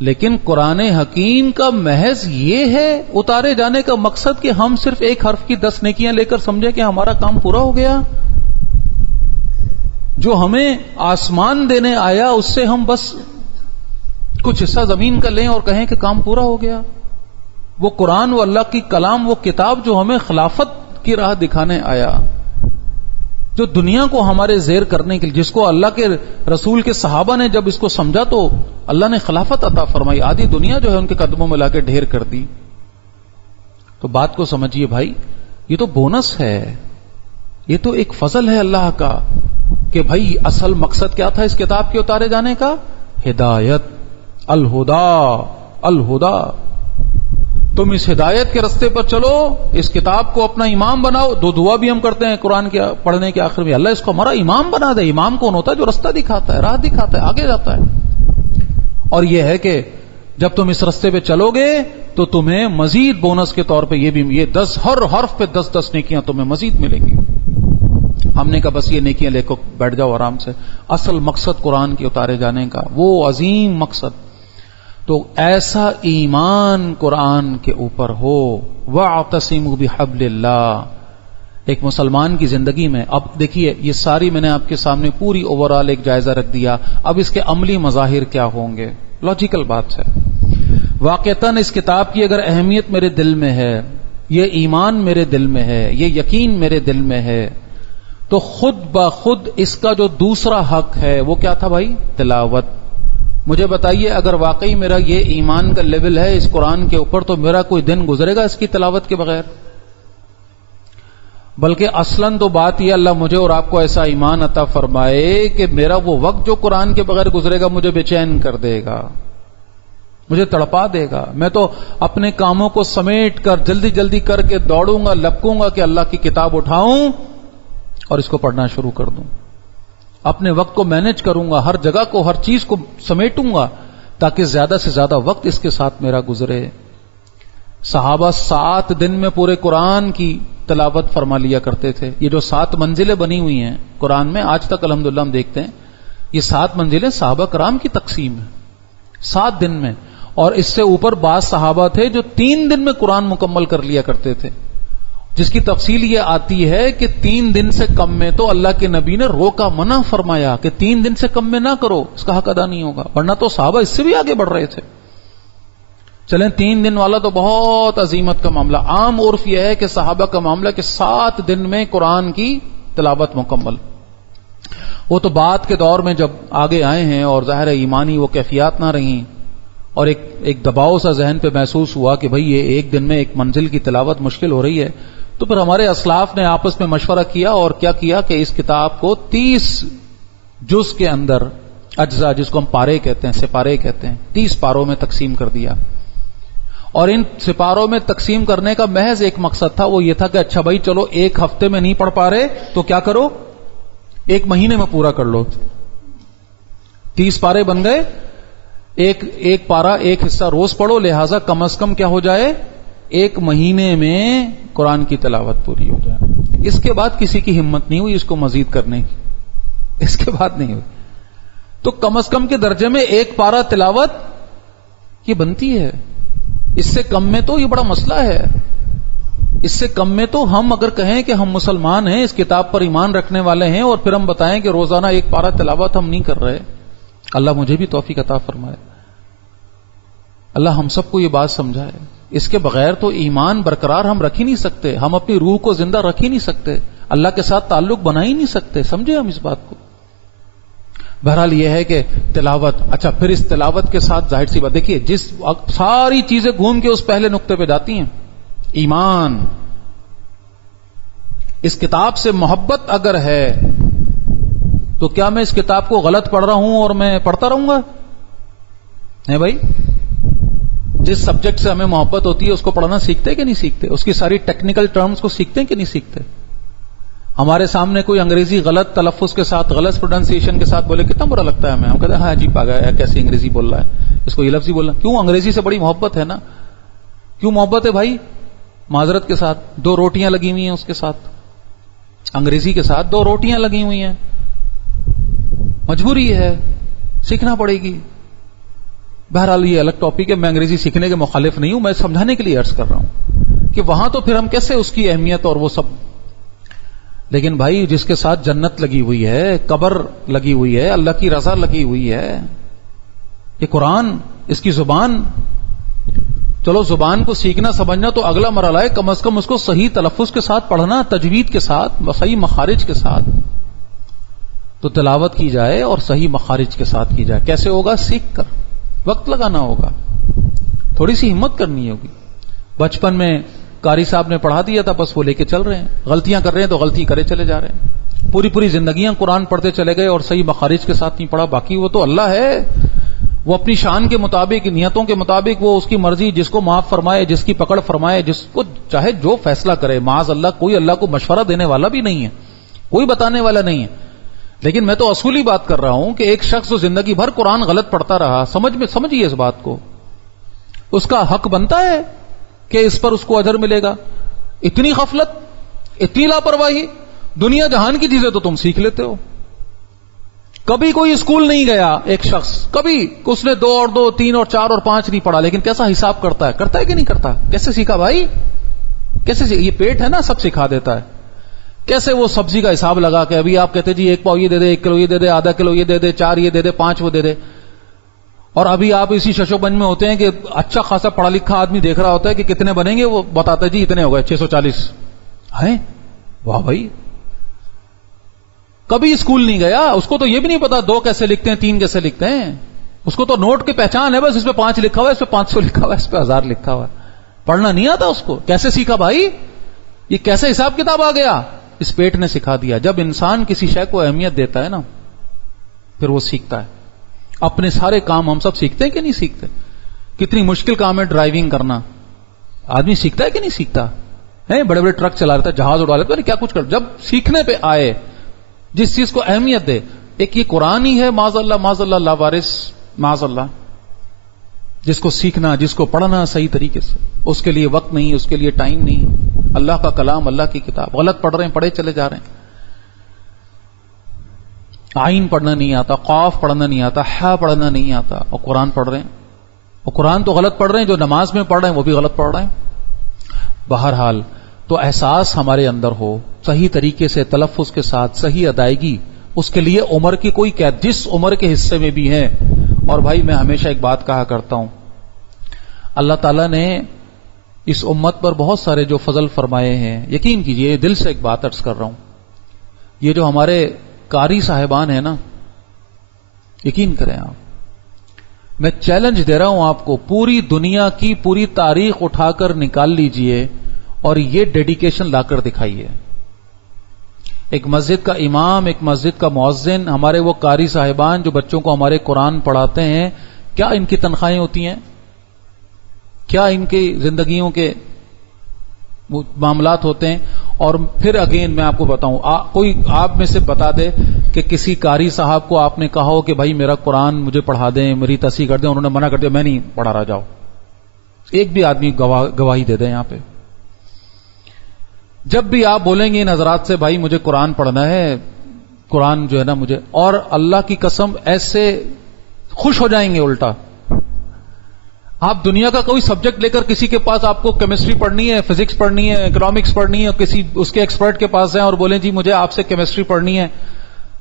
لیکن قرآن حکیم کا محض یہ ہے اتارے جانے کا مقصد کہ ہم صرف ایک حرف کی 10 نیکیاں لے کر سمجھیں کہ ہمارا کام پورا ہو گیا. جو ہمیں آسمان دینے آیا اس سے ہم بس کچھ حصہ زمین کا لیں اور کہیں کہ کام پورا ہو گیا. وہ قرآن، وہ اللہ کی کلام، وہ کتاب جو ہمیں خلافت کی راہ دکھانے آیا، جو دنیا کو ہمارے زیر کرنے کے لیے، جس کو اللہ کے رسول کے صحابہ نے جب اس کو سمجھا تو اللہ نے خلافت عطا فرمائی، آدھی دنیا جو ہے ان کے قدموں میں لا کے ڈھیر کر دی. تو بات کو سمجھیے بھائی، یہ تو بونس ہے، یہ تو ایک فضل ہے اللہ کا کہ بھائی اصل مقصد کیا تھا اس کتاب کے اتارے جانے کا؟ ہدایت. الہدا. تم اس ہدایت کے رستے پر چلو، اس کتاب کو اپنا امام بناؤ. 2 دعا بھی ہم کرتے ہیں قرآن کے پڑھنے کے آخر میں، اللہ اس کو ہمارا امام بنا دے. امام کون ہوتا ہے؟ جو رستہ دکھاتا ہے، راہ دکھاتا ہے، آگے جاتا ہے. اور یہ ہے کہ جب تم اس رستے پہ چلو گے تو تمہیں مزید بونس کے طور پہ یہ 10 ہر حرف پہ 10 نیکیاں تمہیں مزید ملیں گی. ہم نے کہا بس یہ نیکیاں لے کر بیٹھ جاؤ آرام سے. اصل مقصد قرآن کے اتارے جانے کا، وہ عظیم مقصد. تو ایسا ایمان قرآن کے اوپر ہو. وَاعْتَصِمُوا بِحَبْلِ اللَّهِ. ایک مسلمان کی زندگی میں، اب دیکھیے یہ ساری میں نے آپ کے سامنے پوری اوورال ایک جائزہ رکھ دیا. اب اس کے عملی مظاہر کیا ہوں گے؟ لاجیکل بات ہے. واقعتاً اس کتاب کی اگر اہمیت میرے دل میں ہے، یہ ایمان میرے دل میں ہے، یہ یقین میرے دل میں ہے، تو خود بخود اس کا جو دوسرا حق ہے وہ کیا تھا بھائی؟ تلاوت. مجھے بتائیے اگر واقعی میرا یہ ایمان کا لیول ہے اس قرآن کے اوپر، تو میرا کوئی دن گزرے گا اس کی تلاوت کے بغیر؟ بلکہ اصلاً تو بات یہ اللہ مجھے اور آپ کو ایسا ایمان عطا فرمائے کہ میرا وہ وقت جو قرآن کے بغیر گزرے گا مجھے بے چین کر دے گا، مجھے تڑپا دے گا. میں تو اپنے کاموں کو سمیٹ کر جلدی جلدی کر کے دوڑوں گا، لپکوں گا کہ اللہ کی کتاب اٹھاؤں اور اس کو پڑھنا شروع کر دوں. اپنے وقت کو مینج کروں گا، ہر جگہ کو، ہر چیز کو سمیٹوں گا تاکہ زیادہ سے زیادہ وقت اس کے ساتھ میرا گزرے. صحابہ 7 دن میں پورے قرآن کی تلاوت فرما لیا کرتے تھے. یہ جو 7 منزلیں بنی ہوئی ہیں قرآن میں آج تک الحمدللہ ہم دیکھتے ہیں، یہ 7 منزلیں صحابہ کرام کی تقسیم ہے 7 دن میں. اور اس سے اوپر بعض صحابہ تھے جو 3 دن میں قرآن مکمل کر لیا کرتے تھے، جس کی تفصیل یہ آتی ہے کہ 3 دن سے کم میں تو اللہ کے نبی نے روکا، منع فرمایا کہ 3 دن سے کم میں نہ کرو، اس کا حق ادا نہیں ہوگا. ورنہ تو صحابہ اس سے بھی آگے بڑھ رہے تھے. چلیں 3 دن والا تو بہت عظیمت کا معاملہ. عام عرف یہ ہے کہ صحابہ کا معاملہ کہ 7 دن میں قرآن کی تلاوت مکمل. وہ تو بعد کے دور میں جب آگے آئے ہیں اور ظاہر ایمانی وہ کیفیات نہ رہیں اور ایک دباؤ سا ذہن پہ محسوس ہوا کہ بھئی یہ 1 دن میں 1 منزل کی تلاوت مشکل ہو رہی ہے، تو پھر ہمارے اسلاف نے آپس میں مشورہ کیا اور کیا کیا کہ اس کتاب کو 30 جز کے اندر اجزاء، جس کو ہم پارے کہتے ہیں، سپارے کہتے ہیں، 30 پاروں میں تقسیم کر دیا. اور ان سپاروں میں تقسیم کرنے کا محض ایک مقصد تھا، وہ یہ تھا کہ اچھا بھائی چلو 1 ہفتے میں نہیں پڑھ پا رہے تو کیا کرو، 1 مہینے میں پورا کر لو. 30 پارے بن گئے، ایک پارا 1 حصہ روز پڑھو، لہذا کم از کم کیا ہو جائے، 1 مہینے میں قرآن کی تلاوت پوری ہو جائے. اس کے بعد کسی کی ہمت نہیں ہوئی اس کو مزید کرنے کی، اس کے بعد نہیں ہوئی. تو کم از کم کے درجے میں 1 پارا تلاوت یہ بنتی ہے. اس سے کم میں تو یہ بڑا مسئلہ ہے. اس سے کم میں تو ہم اگر کہیں کہ ہم مسلمان ہیں، اس کتاب پر ایمان رکھنے والے ہیں، اور پھر ہم بتائیں کہ روزانہ 1 پارا تلاوت ہم نہیں کر رہے. اللہ مجھے بھی توفیق عطا فرمائے، اللہ ہم سب کو یہ بات سمجھائے. اس کے بغیر تو ایمان برقرار ہم رکھ ہی نہیں سکتے، ہم اپنی روح کو زندہ رکھ ہی نہیں سکتے، اللہ کے ساتھ تعلق بنا ہی نہیں سکتے. سمجھے ہم اس بات کو. بہرحال یہ ہے کہ تلاوت، اچھا پھر اس تلاوت کے ساتھ ظاہر سی بات دیکھیے، جس ساری چیزیں گھوم کے اس پہلے نقطے پہ جاتی ہیں، ایمان. اس کتاب سے محبت اگر ہے تو کیا میں اس کتاب کو غلط پڑھ رہا ہوں اور میں پڑھتا رہوں گا؟ نہیں بھائی، جس سبجیکٹ سے ہمیں محبت ہوتی ہے اس کو پڑھنا سیکھتے کہ نہیں سیکھتے؟ اس کی ساری ٹیکنیکل ٹرمز کو سیکھتے ہیں کہ نہیں سیکھتے؟ ہمارے سامنے کوئی انگریزی غلط تلفظ کے ساتھ، غلط پروننسیشن کے ساتھ بولے کتنا برا لگتا ہے ہمیں. ہم کہتے ہیں ہاں عجیب آ گیا، کیسے انگریزی بول رہا ہے، اس کو یہ لفظ ہی بولنا. کیوں؟ انگریزی سے بڑی محبت ہے نا. کیوں محبت ہے بھائی؟ معذرت کے ساتھ 2 روٹیاں لگی ہوئی ہیں اس کے ساتھ، انگریزی کے ساتھ 2 روٹیاں لگی ہوئی ہیں، مجبوری ہے، سیکھنا پڑے گی. بہرحال یہ الگ ٹاپک ہے، میں انگریزی سیکھنے کے مخالف نہیں ہوں، میں سمجھانے کے لیے عرض کر رہا ہوں کہ وہاں تو پھر ہم کیسے اس کی اہمیت اور وہ سب. لیکن بھائی جس کے ساتھ جنت لگی ہوئی ہے، قبر لگی ہوئی ہے، اللہ کی رضا لگی ہوئی ہے، یہ قرآن، اس کی زبان. چلو زبان کو سیکھنا سمجھنا تو اگلا مرحلہ ہے، کم از کم اس کو صحیح تلفظ کے ساتھ پڑھنا، تجوید کے ساتھ، صحیح مخارج کے ساتھ. تو تلاوت کی جائے اور صحیح مخارج کے ساتھ کی جائے. کیسے ہوگا؟ سیکھ کر، وقت لگانا ہوگا، تھوڑی سی ہمت کرنی ہوگی. بچپن میں قاری صاحب نے پڑھا دیا تھا، بس وہ لے کے چل رہے ہیں، غلطیاں کر رہے ہیں تو غلطی کرے چلے جا رہے ہیں. پوری زندگیاں قرآن پڑھتے چلے گئے اور صحیح مخارج کے ساتھ نہیں پڑھا. باقی وہ تو اللہ ہے، وہ اپنی شان کے مطابق، نیتوں کے مطابق، وہ اس کی مرضی، جس کو معاف فرمائے، جس کی پکڑ فرمائے، جس کو چاہے جو فیصلہ کرے. معاذ اللہ، کوئی اللہ کو مشورہ دینے والا بھی نہیں ہے، کوئی بتانے والا نہیں ہے. لیکن میں تو اصولی بات کر رہا ہوں کہ ایک شخص جو زندگی بھر قرآن غلط پڑھتا رہا، سمجھیے اس بات کو، اس کا حق بنتا ہے کہ اس پر اس کو اجر ملے گا. اتنی غفلت، اتنی لاپرواہی، دنیا جہان کی چیزیں تو تم سیکھ لیتے ہو. کبھی کوئی اسکول نہیں گیا ایک شخص، کبھی اس نے 2 اور 2 3 اور 4 اور 5 نہیں پڑھا، لیکن کیسا حساب کرتا ہے کہ نہیں کرتا؟ کیسے سیکھا بھائی؟ کیسے یہ پیٹ ہے نا، سب سکھا دیتا ہے. کیسے وہ سبزی کا حساب لگا کے ابھی آپ کہتے جی 1 پاؤ یہ دے دے، 1 کلو یہ دے دے، ½ کلو یہ دے دے، 4 یہ دے دے، 5 وہ دے دے. اور ابھی آپ اسی ششو بنج میں ہوتے ہیں کہ اچھا خاصا پڑھا لکھا آدمی دیکھ رہا ہوتا ہے کہ کتنے بنیں گے، وہ بتاتا ہے جی اتنے ہو گئے 640 ہیں. واہ بھائی، کبھی اسکول نہیں گیا، اس کو تو یہ بھی نہیں پتا 2 کیسے لکھتے ہیں 3 کیسے لکھتے ہیں. اس کو تو نوٹ کی پہچان ہے، بس اس پہ 5 لکھا ہوا ہے، اس پہ 500 لکھا ہوا ہے، اس پہ 1000 لکھا ہوا ہے. پڑھنا نہیں آتا اس کو. کیسے سیکھا بھائی؟ یہ کیسے حساب کتاب آ گیا؟ اس پیٹ نے سکھا دیا. جب انسان کسی شے کو اہمیت دیتا ہے نا، پھر وہ سیکھتا ہے. اپنے سارے کام ہم سب سیکھتے ہیں کہ نہیں سیکھتے؟ کتنی مشکل کام ہے ڈرائیونگ کرنا، آدمی سیکھتا ہے کہ نہیں سیکھتا ہے؟ بڑے بڑے ٹرک چلا رہتا ہے، جہاز اڑا لیتا ہے، کیا کچھ کر. جب سیکھنے پہ آئے، جس چیز کو اہمیت دے. ایک یہ قرآن ہی ہے معاذ اللہ لا وارث، معاذ اللہ، جس کو سیکھنا، جس کو پڑھنا صحیح طریقے سے، اس کے لیے وقت نہیں، اس کے لیے ٹائم نہیں. اللہ کا کلام، اللہ کی کتاب، غلط پڑھ رہے ہیں، پڑھے چلے جا رہے ہیں. آئین پڑھنا نہیں آتا، قاف پڑھنا نہیں آتا، ہا پڑھنا نہیں آتا، اور قرآن پڑھ رہے ہیں. اور قرآن تو غلط پڑھ رہے ہیں، جو نماز میں پڑھ رہے ہیں وہ بھی غلط پڑھ رہے ہیں. بہرحال تو احساس ہمارے اندر ہو، صحیح طریقے سے تلفظ کے ساتھ صحیح ادائیگی. اس کے لیے عمر کی کوئی قید، جس عمر کے حصے میں بھی ہے. اور بھائی میں ہمیشہ ایک بات کہا کرتا ہوں، اللہ تعالیٰ نے اس امت پر بہت سارے جو فضل فرمائے ہیں، یقین کیجئے، دل سے ایک بات عرض کر رہا ہوں، یہ جو ہمارے قاری صاحبان ہیں نا، یقین کریں آپ، میں چیلنج دے رہا ہوں آپ کو، پوری دنیا کی پوری تاریخ اٹھا کر نکال لیجئے اور یہ ڈیڈیکیشن لا کر دکھائیے. ایک مسجد کا امام، ایک مسجد کا مؤذن، ہمارے وہ قاری صاحبان جو بچوں کو ہمارے قرآن پڑھاتے ہیں، کیا ان کی تنخواہیں ہوتی ہیں؟ کیا ان کی زندگیوں کے معاملات ہوتے ہیں؟ اور پھر اگین میں آپ کو بتاؤں، کوئی آپ میں سے بتا دے کہ کسی قاری صاحب کو آپ نے کہا ہو کہ بھائی میرا قرآن مجھے پڑھا دیں، میری تصحیح کر دیں، انہوں نے منع کر دیا، میں نہیں پڑھا رہا، جاؤ. ایک بھی آدمی گواہی دے دیں یہاں پہ. جب بھی آپ بولیں گے ان حضرات سے بھائی مجھے قرآن پڑھنا ہے، قرآن جو ہے نا مجھے، اور اللہ کی قسم ایسے خوش ہو جائیں گے. الٹا آپ دنیا کا کوئی سبجیکٹ لے کر کسی کے پاس، آپ کو کیمسٹری پڑھنی ہے، فزکس پڑھنی ہے، اکنامکس پڑھنی ہے، کسی اس کے ایکسپرٹ کے پاس جائیں اور بولیں جی مجھے آپ سے کیمسٹری پڑھنی ہے،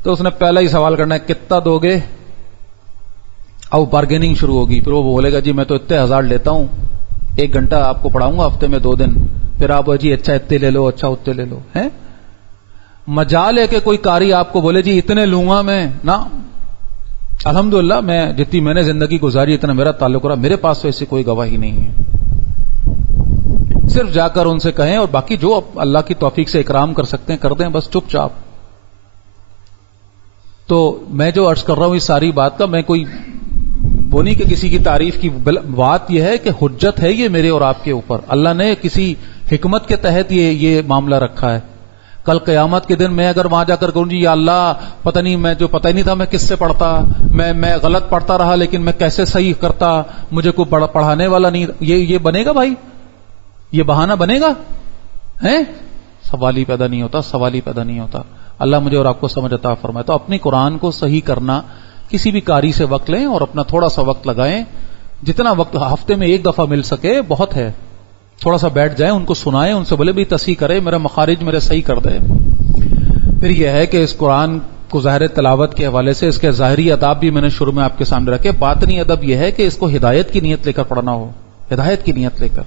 تو اس نے پہلا ہی سوال کرنا ہے کتنا دو گے. اب بارگیننگ شروع ہوگی. پھر وہ بولے گا جی میں تو اتنے 1000 لیتا ہوں، 1 گھنٹہ آپ کو پڑھاؤں گا ہفتے میں 2 دن. پھر آپ جی اچھا اتنے لے لو، اچھا اتنے لے لو. ہیں مجال ہے کہ کوئی قاری آپ کو بولے جی اتنے لوں گا میں نا. الحمدللہ میں جتنی میں نے زندگی گزاری اتنا میرا تعلق رہا، میرے پاس تو ایسی کوئی گواہی نہیں ہے. صرف جا کر ان سے کہیں، اور باقی جو اللہ کی توفیق سے اکرام کر سکتے ہیں کر دیں، بس چپ چاپ. تو میں جو عرض کر رہا ہوں اس ساری بات کا، میں کوئی وہ نہیں کہ کسی کی تعریف کی بات، یہ ہے کہ حجت ہے یہ میرے اور آپ کے اوپر. اللہ نے کسی حکمت کے تحت یہ معاملہ رکھا ہے. کل قیامت کے دن میں اگر وہاں جا کر کہوں جی یا اللہ پتہ نہیں، میں جو پتہ ہی نہیں تھا میں کس سے پڑھتا، میں غلط پڑھتا رہا لیکن میں کیسے صحیح کرتا، مجھے کوئی پڑھانے والا نہیں، یہ بنے گا بھائی؟ یہ بہانہ بنے گا؟ ہیں سوال ہی پیدا نہیں ہوتا، سوال ہی پیدا نہیں ہوتا. اللہ مجھے اور آپ کو سمجھ عطا فرمائے. تو اپنی قرآن کو صحیح کرنا، کسی بھی قاری سے وقت لیں اور اپنا تھوڑا سا وقت لگائیں. جتنا وقت ہفتے میں 1 دفعہ مل سکے بہت ہے. تھوڑا سا بیٹھ جائیں، ان کو سنائیں، ان سے بولے بھی تصحیح کرے، میرا مخارج میرے صحیح کر دے. پھر یہ ہے کہ اس قرآن کو ظاہر تلاوت کے حوالے سے اس کے ظاہری اداب بھی میں نے شروع میں آپ کے سامنے رکھے. باطنی ادب یہ ہے کہ اس کو ہدایت کی نیت لے کر پڑھنا ہو، ہدایت کی نیت لے کر.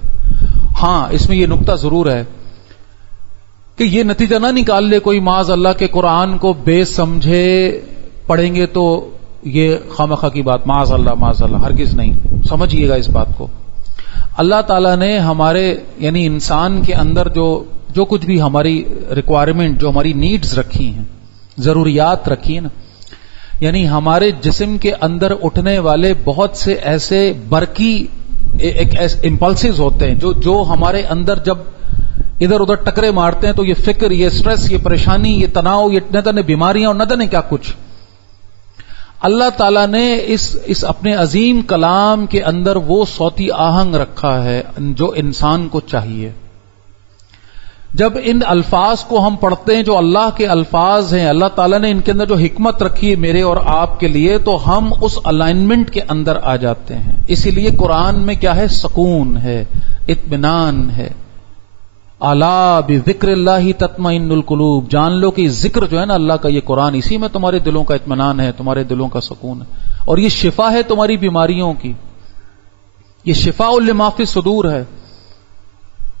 ہاں اس میں یہ نقطہ ضرور ہے کہ یہ نتیجہ نہ نکال لے کوئی معاذ اللہ کے قرآن کو بے سمجھے پڑھیں گے تو یہ خامخواہ کی بات، معاذ اللہ ہرگز نہیں. سمجھیے گا اس بات کو. اللہ تعالیٰ نے ہمارے یعنی انسان کے اندر جو کچھ بھی ہماری ریکوائرمنٹ، جو ہماری نیڈز رکھی ہیں، ضروریات رکھی ہیں نا، یعنی ہمارے جسم کے اندر اٹھنے والے بہت سے ایسے برقی امپلسز ہوتے ہیں جو ہمارے اندر جب ادھر ادھر ٹکرے مارتے ہیں تو یہ فکر، یہ سٹریس، یہ پریشانی، یہ تناؤ، یہ نہ جانے بیماریاں اور نہ جانے کیا کچھ. اللہ تعالیٰ نے اس اپنے عظیم کلام کے اندر وہ صوتی آہنگ رکھا ہے جو انسان کو چاہیے. جب ان الفاظ کو ہم پڑھتے ہیں جو اللہ کے الفاظ ہیں، اللہ تعالیٰ نے ان کے اندر جو حکمت رکھی ہے میرے اور آپ کے لیے، تو ہم اس الائنمنٹ کے اندر آ جاتے ہیں. اسی لیے قرآن میں کیا ہے؟ سکون ہے، اطمینان ہے. الا بذکر اللہ تطمئن القلوب. جان لو کہ ذکر جو ہے نا اللہ کا، یہ قرآن، اسی میں تمہارے دلوں کا اطمینان ہے، تمہارے دلوں کا سکون ہے. اور یہ شفا ہے تمہاری بیماریوں کی، یہ شفاء لما فی الصدور ہے۔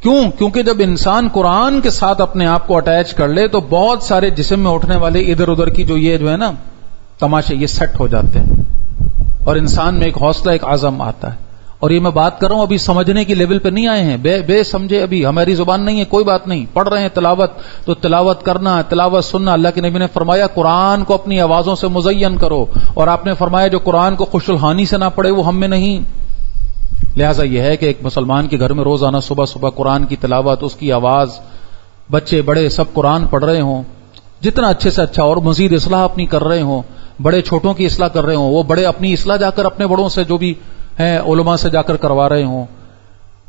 کیوں؟ کیونکہ جب انسان قرآن کے ساتھ اپنے آپ کو اٹیچ کر لے تو بہت سارے جسم میں اٹھنے والے ادھر ادھر کی جو ہے نا تماشے، یہ سیٹ ہو جاتے ہیں، اور انسان میں ایک حوصلہ، ایک عزم آتا ہے۔ اور یہ میں بات کر رہا ہوں ابھی سمجھنے کی لیول پہ نہیں آئے ہیں، بے سمجھے، ابھی ہماری زبان نہیں ہے، کوئی بات نہیں، پڑھ رہے ہیں تلاوت تو تلاوت کرنا، تلاوت سننا۔ اللہ کے نبی نے فرمایا قرآن کو اپنی آوازوں سے مزین کرو، اور آپ نے فرمایا جو قرآن کو خوش الحانی سے نہ پڑھے وہ ہم میں نہیں۔ لہٰذا یہ ہے کہ ایک مسلمان کے گھر میں روزانہ صبح صبح قرآن کی تلاوت، اس کی آواز، بچے بڑے سب قرآن پڑھ رہے ہوں، جتنا اچھے سے اچھا، اور مزید اصلاح اپنی کر رہے ہوں، بڑے چھوٹوں کی اصلاح کر رہے ہوں، وہ بڑے اپنی اصلاح جا کر اپنے بڑوں سے جو بھی ہیں علماء سے جا کر کروا رہے ہوں۔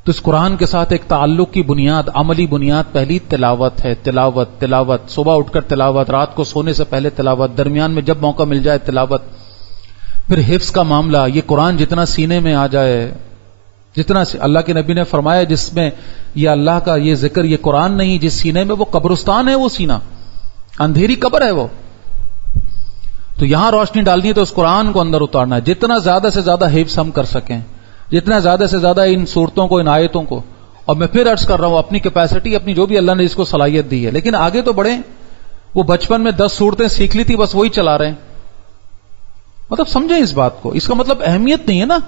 تو اس قرآن کے ساتھ ایک تعلق کی بنیاد، عملی بنیاد پہلی تلاوت ہے، تلاوت، صبح اٹھ کر تلاوت، رات کو سونے سے پہلے تلاوت، درمیان میں جب موقع مل جائے تلاوت۔ پھر حفظ کا معاملہ، یہ قرآن جتنا سینے میں آ جائے، جتنا اللہ کے نبی نے فرمایا جس میں یہ اللہ کا یہ ذکر، یہ قرآن نہیں، جس سینے میں وہ قبرستان ہے، وہ سینہ اندھیری قبر ہے وہ، تو یہاں روشنی ڈالنی ہے تو اس قرآن کو اندر اتارنا ہے۔ جتنا زیادہ سے زیادہ حفظ ہم کر سکیں، جتنا زیادہ سے زیادہ ان صورتوں کو، ان آیتوں کو، اور میں پھر عرض کر رہا ہوں اپنی کیپیسٹی، اپنی جو بھی اللہ نے اس کو صلاحیت دی ہے، لیکن آگے تو بڑھیں۔ وہ بچپن میں 10 صورتیں سیکھ لی تھی، بس وہی چلا رہے ہیں، مطلب سمجھیں اس بات کو، اس کا مطلب اہمیت نہیں ہے نا،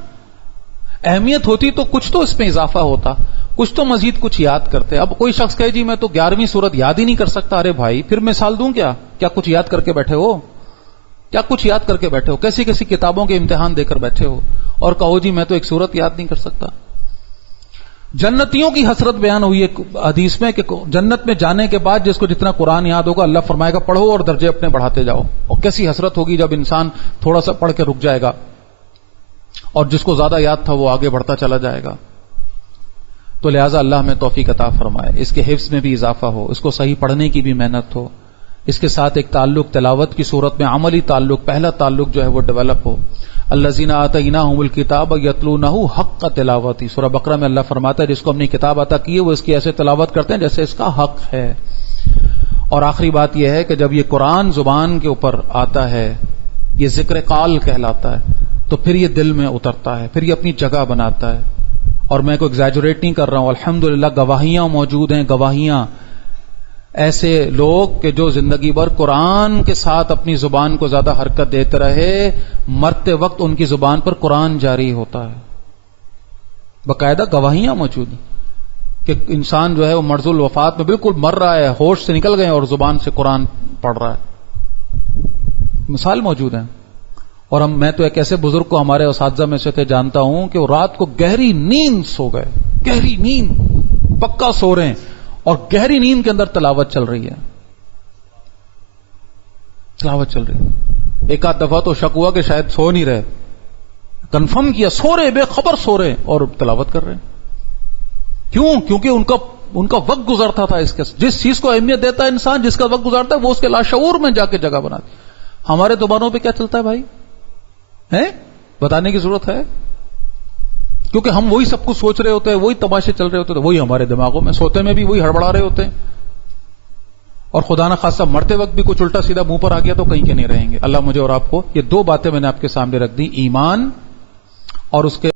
اہمیت ہوتی تو کچھ تو اس میں اضافہ ہوتا، کچھ تو مزید کچھ یاد کرتے۔ اب کوئی شخص کہے جی میں تو 11ویں سورت یاد ہی نہیں کر سکتا، ارے بھائی پھر مثال دوں کیا کچھ یاد کر کے بیٹھے ہو؟ کیا کچھ یاد کر کے بیٹھے ہو؟ کیسی کیسی کتابوں کے امتحان دے کر بیٹھے ہو اور کہو جی میں تو ایک سورت یاد نہیں کر سکتا؟ جنتیوں کی حسرت بیان ہوئی ہے حدیث میں کہ جنت میں جانے کے بعد جس کو جتنا قرآن یاد ہوگا اللہ فرمائے گا پڑھو اور درجے اپنے بڑھاتے جاؤ، اور کیسی حسرت ہوگی جب انسان تھوڑا سا پڑھ کے رک جائے گا اور جس کو زیادہ یاد تھا وہ آگے بڑھتا چلا جائے گا۔ تو لہٰذا اللہ ہمیں توفیق عطا فرمائے، اس کے حفظ میں بھی اضافہ ہو، اس کو صحیح پڑھنے کی بھی محنت ہو، اس کے ساتھ ایک تعلق تلاوت کی صورت میں عملی تعلق، پہلا تعلق جو ہے وہ ڈیولپ ہو۔ الذین آتیناہم الکتاب یتلونہ حق تلاوتہ، سورہ بقرہ میں اللہ فرماتا ہے جس کو ہم نے کتاب عطا کی ہے وہ اس کی ایسے تلاوت کرتے ہیں جیسے اس کا حق ہے۔ اور آخری بات یہ ہے کہ جب یہ قرآن زبان کے اوپر آتا ہے، یہ ذکر قال کہلاتا ہے، تو پھر یہ دل میں اترتا ہے، پھر یہ اپنی جگہ بناتا ہے۔ اور میں کوئی ایگزیجریٹ نہیں کر رہا ہوں، الحمدللہ گواہیاں موجود ہیں، گواہیاں، ایسے لوگ کہ جو زندگی بھر قرآن کے ساتھ اپنی زبان کو زیادہ حرکت دیتے رہے، مرتے وقت ان کی زبان پر قرآن جاری ہوتا ہے، باقاعدہ گواہیاں موجود ہیں کہ انسان جو ہے وہ مرض الوفات میں بالکل مر رہا ہے، ہوش سے نکل گئے اور زبان سے قرآن پڑھ رہا ہے، مثال موجود ہیں۔ اور میں تو ایک ایسے بزرگ کو ہمارے اساتذہ میں سے تھے جانتا ہوں کہ وہ رات کو گہری نیند سو گئے، گہری نیند، پکا سو رہے ہیں اور گہری نیند کے اندر تلاوت چل رہی ہے، تلاوت چل رہی ہے۔ ایک آدھ دفعہ تو شک ہوا کہ شاید سو نہیں رہے، کنفرم کیا سو رہے، بے خبر سو رہے اور تلاوت کر رہے ہیں۔ کیوں؟ کیونکہ ان کا وقت گزرتا تھا اس کے، جس چیز کو اہمیت دیتا ہے انسان، جس کا وقت گزارتا ہے وہ اس کے لاشعور میں جا کے جگہ بناتی۔ ہمارے زبانوں پہ کیا چلتا ہے بھائی؟ ہے بتانے کی ضرورت ہے؟ کیونکہ ہم وہی سب کچھ سوچ رہے ہوتے ہیں، وہی تماشے چل رہے ہوتے ہیں، وہی ہمارے دماغوں میں، سوتے میں بھی وہی ہڑبڑا رہے ہوتے ہیں، اور خدا نہ خاصہ مرتے وقت بھی کچھ الٹا سیدھا منہ پر آ گیا تو کہیں کے نہیں رہیں گے۔ اللہ مجھے اور آپ کو یہ 2 باتیں میں نے آپ کے سامنے رکھ دی، ایمان اور اس کے